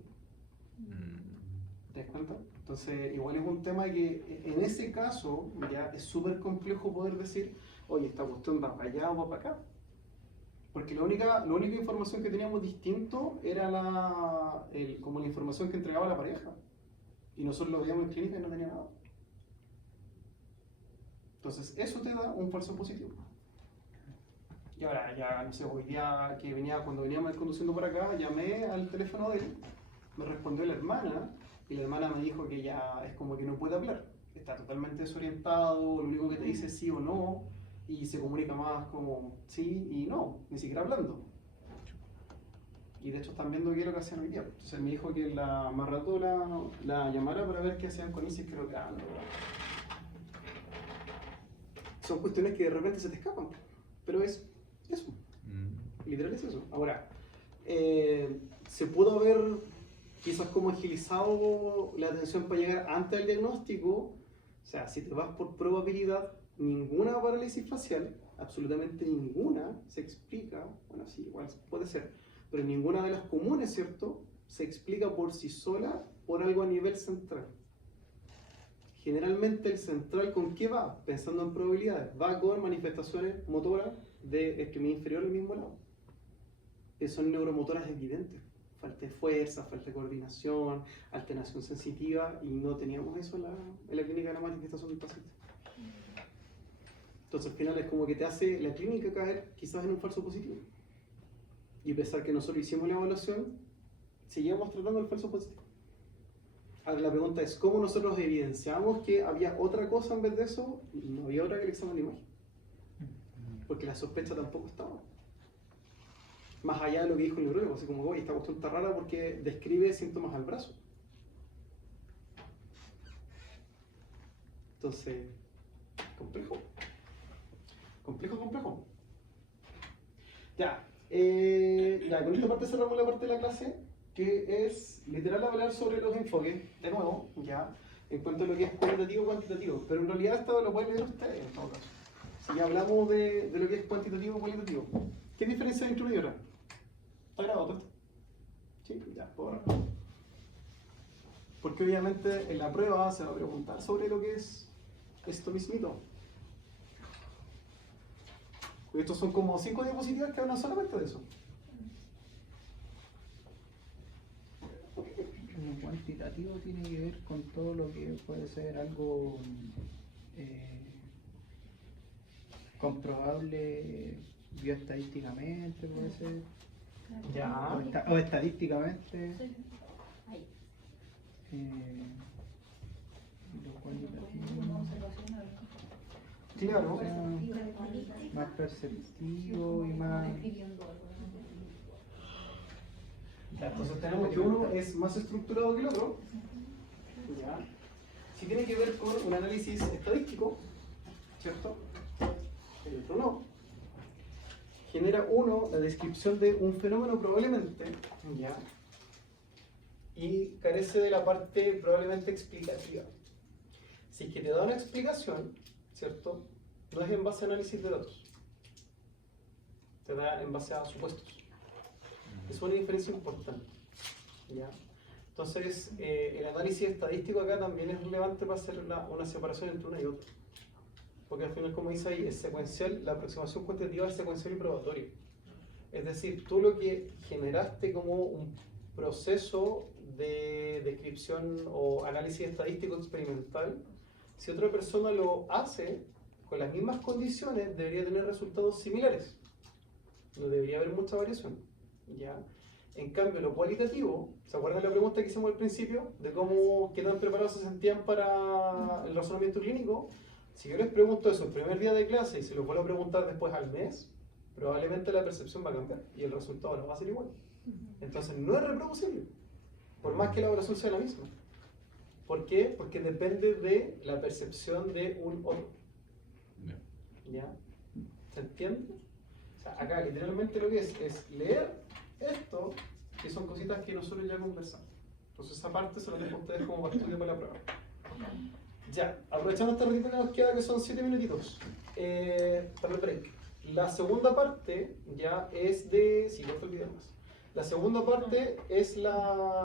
¿Te das cuenta? Entonces, igual es un tema que en ese caso ya es súper complejo poder decir, oye, esta cuestión va para allá o va para acá. Porque la única información que teníamos distinto era como la información que entregaba la pareja. Y nosotros lo veíamos en clínica y no tenía nada. Entonces, eso te da un falso positivo. Y ahora, ya, no sé, hoy día que cuando veníamos conduciendo por acá, llamé al teléfono de él, me respondió la hermana, y la hermana me dijo que ya es como que no puede hablar. Está totalmente desorientado, lo único que te dice es sí o no, y se comunica más como sí y no, ni siquiera hablando. Y de hecho están viendo qué es lo que hacían hoy día. Entonces me dijo que más rato la llamara para ver qué hacían con ISIS, que lo que ando. Son cuestiones que de repente se te escapan, pero es eso. Literal es eso. Ahora, se pudo haber quizás como agilizado la atención para llegar antes del diagnóstico. O sea, si te vas por probabilidad, ninguna parálisis facial, absolutamente ninguna, se explica, bueno, sí, igual puede ser, pero ninguna de las comunes, ¿cierto?, se explica por sí sola por algo a nivel central. Generalmente el central, ¿con qué va? Pensando en probabilidades, va con manifestaciones motoras de extremidad inferior al mismo lado, que son neuromotoras evidentes. Falta de fuerza, falta de coordinación, alteración sensitiva, y no teníamos eso en la clínica de la manifestación del paciente. Entonces al final es como que te hace la clínica caer quizás en un falso positivo. Y a pesar que nosotros hicimos la evaluación, seguíamos tratando el falso positivo. Ahora la pregunta es, ¿cómo nosotros evidenciamos que había otra cosa en vez de eso? No había otra que el examen de imagen. Porque la sospecha tampoco estaba. Más allá de lo que dijo el neurólogo, así como, oye, esta cuestión está rara porque describe síntomas al brazo. Entonces, complejo. Complejo. Ya, con esta parte cerramos la parte de la clase, que es literal hablar sobre los enfoques, de nuevo, ya, en cuanto a lo que es cualitativo y cuantitativo. Pero en realidad esto lo pueden leer ustedes, en todo caso. Si ya hablamos de lo que es cuantitativo y cualitativo, ¿qué diferencia hay entre una y otra? ¿Está grabado todo esto? Sí, ya, por ahora. Porque obviamente en la prueba se va a preguntar sobre lo que es esto mismito. Y estos son como 5 diapositivas que hablan solamente de eso. Lo cuantitativo tiene que ver con todo lo que puede ser algo comprobable bioestadísticamente, puede ser, Ya. o estadísticamente. Ahí. Lo cualitativo, Como observacional. Claro. más perceptivo y más... Ya, entonces tenemos que uno es más estructurado que el otro. Ya. Si tiene que ver con un análisis estadístico, ¿cierto? El otro no. Genera uno la descripción de un fenómeno probablemente, ¿ya? Y carece de la parte probablemente explicativa. Si es que te da una explicación, ¿cierto? No es en base a análisis de datos. Te da en base a supuestos. Es una diferencia importante, ¿ya? Entonces, el análisis estadístico acá también es relevante para hacer una separación entre una y otra. Porque al final, como dice ahí, es secuencial, la aproximación cuantitativa es secuencial y probatoria. Es decir, tú lo que generaste como un proceso de descripción o análisis estadístico experimental, si otra persona lo hace con las mismas condiciones, debería tener resultados similares. No debería haber mucha variación, ¿ya? En cambio, lo cualitativo, ¿se acuerdan de la pregunta que hicimos al principio? De qué tan preparados se sentían para el razonamiento clínico. Si yo les pregunto eso el primer día de clase y se lo vuelvo a preguntar después al mes, probablemente la percepción va a cambiar y el resultado no va a ser igual. Entonces no es reproducible, por más que la evaluación sea la misma. ¿Por qué? Porque depende de la percepción de un otro. ¿Ya? ¿Se entiende? O sea, acá literalmente lo que es leer esto, que son cositas que nosotros ya conversamos. Entonces esa parte se la dejo a ustedes como para estudio para la prueba. Ya, aprovechando este ratito que nos queda, que son 7 minutitos, para el break. La segunda parte ya es de... Sí, no te olvides más. La segunda parte es la...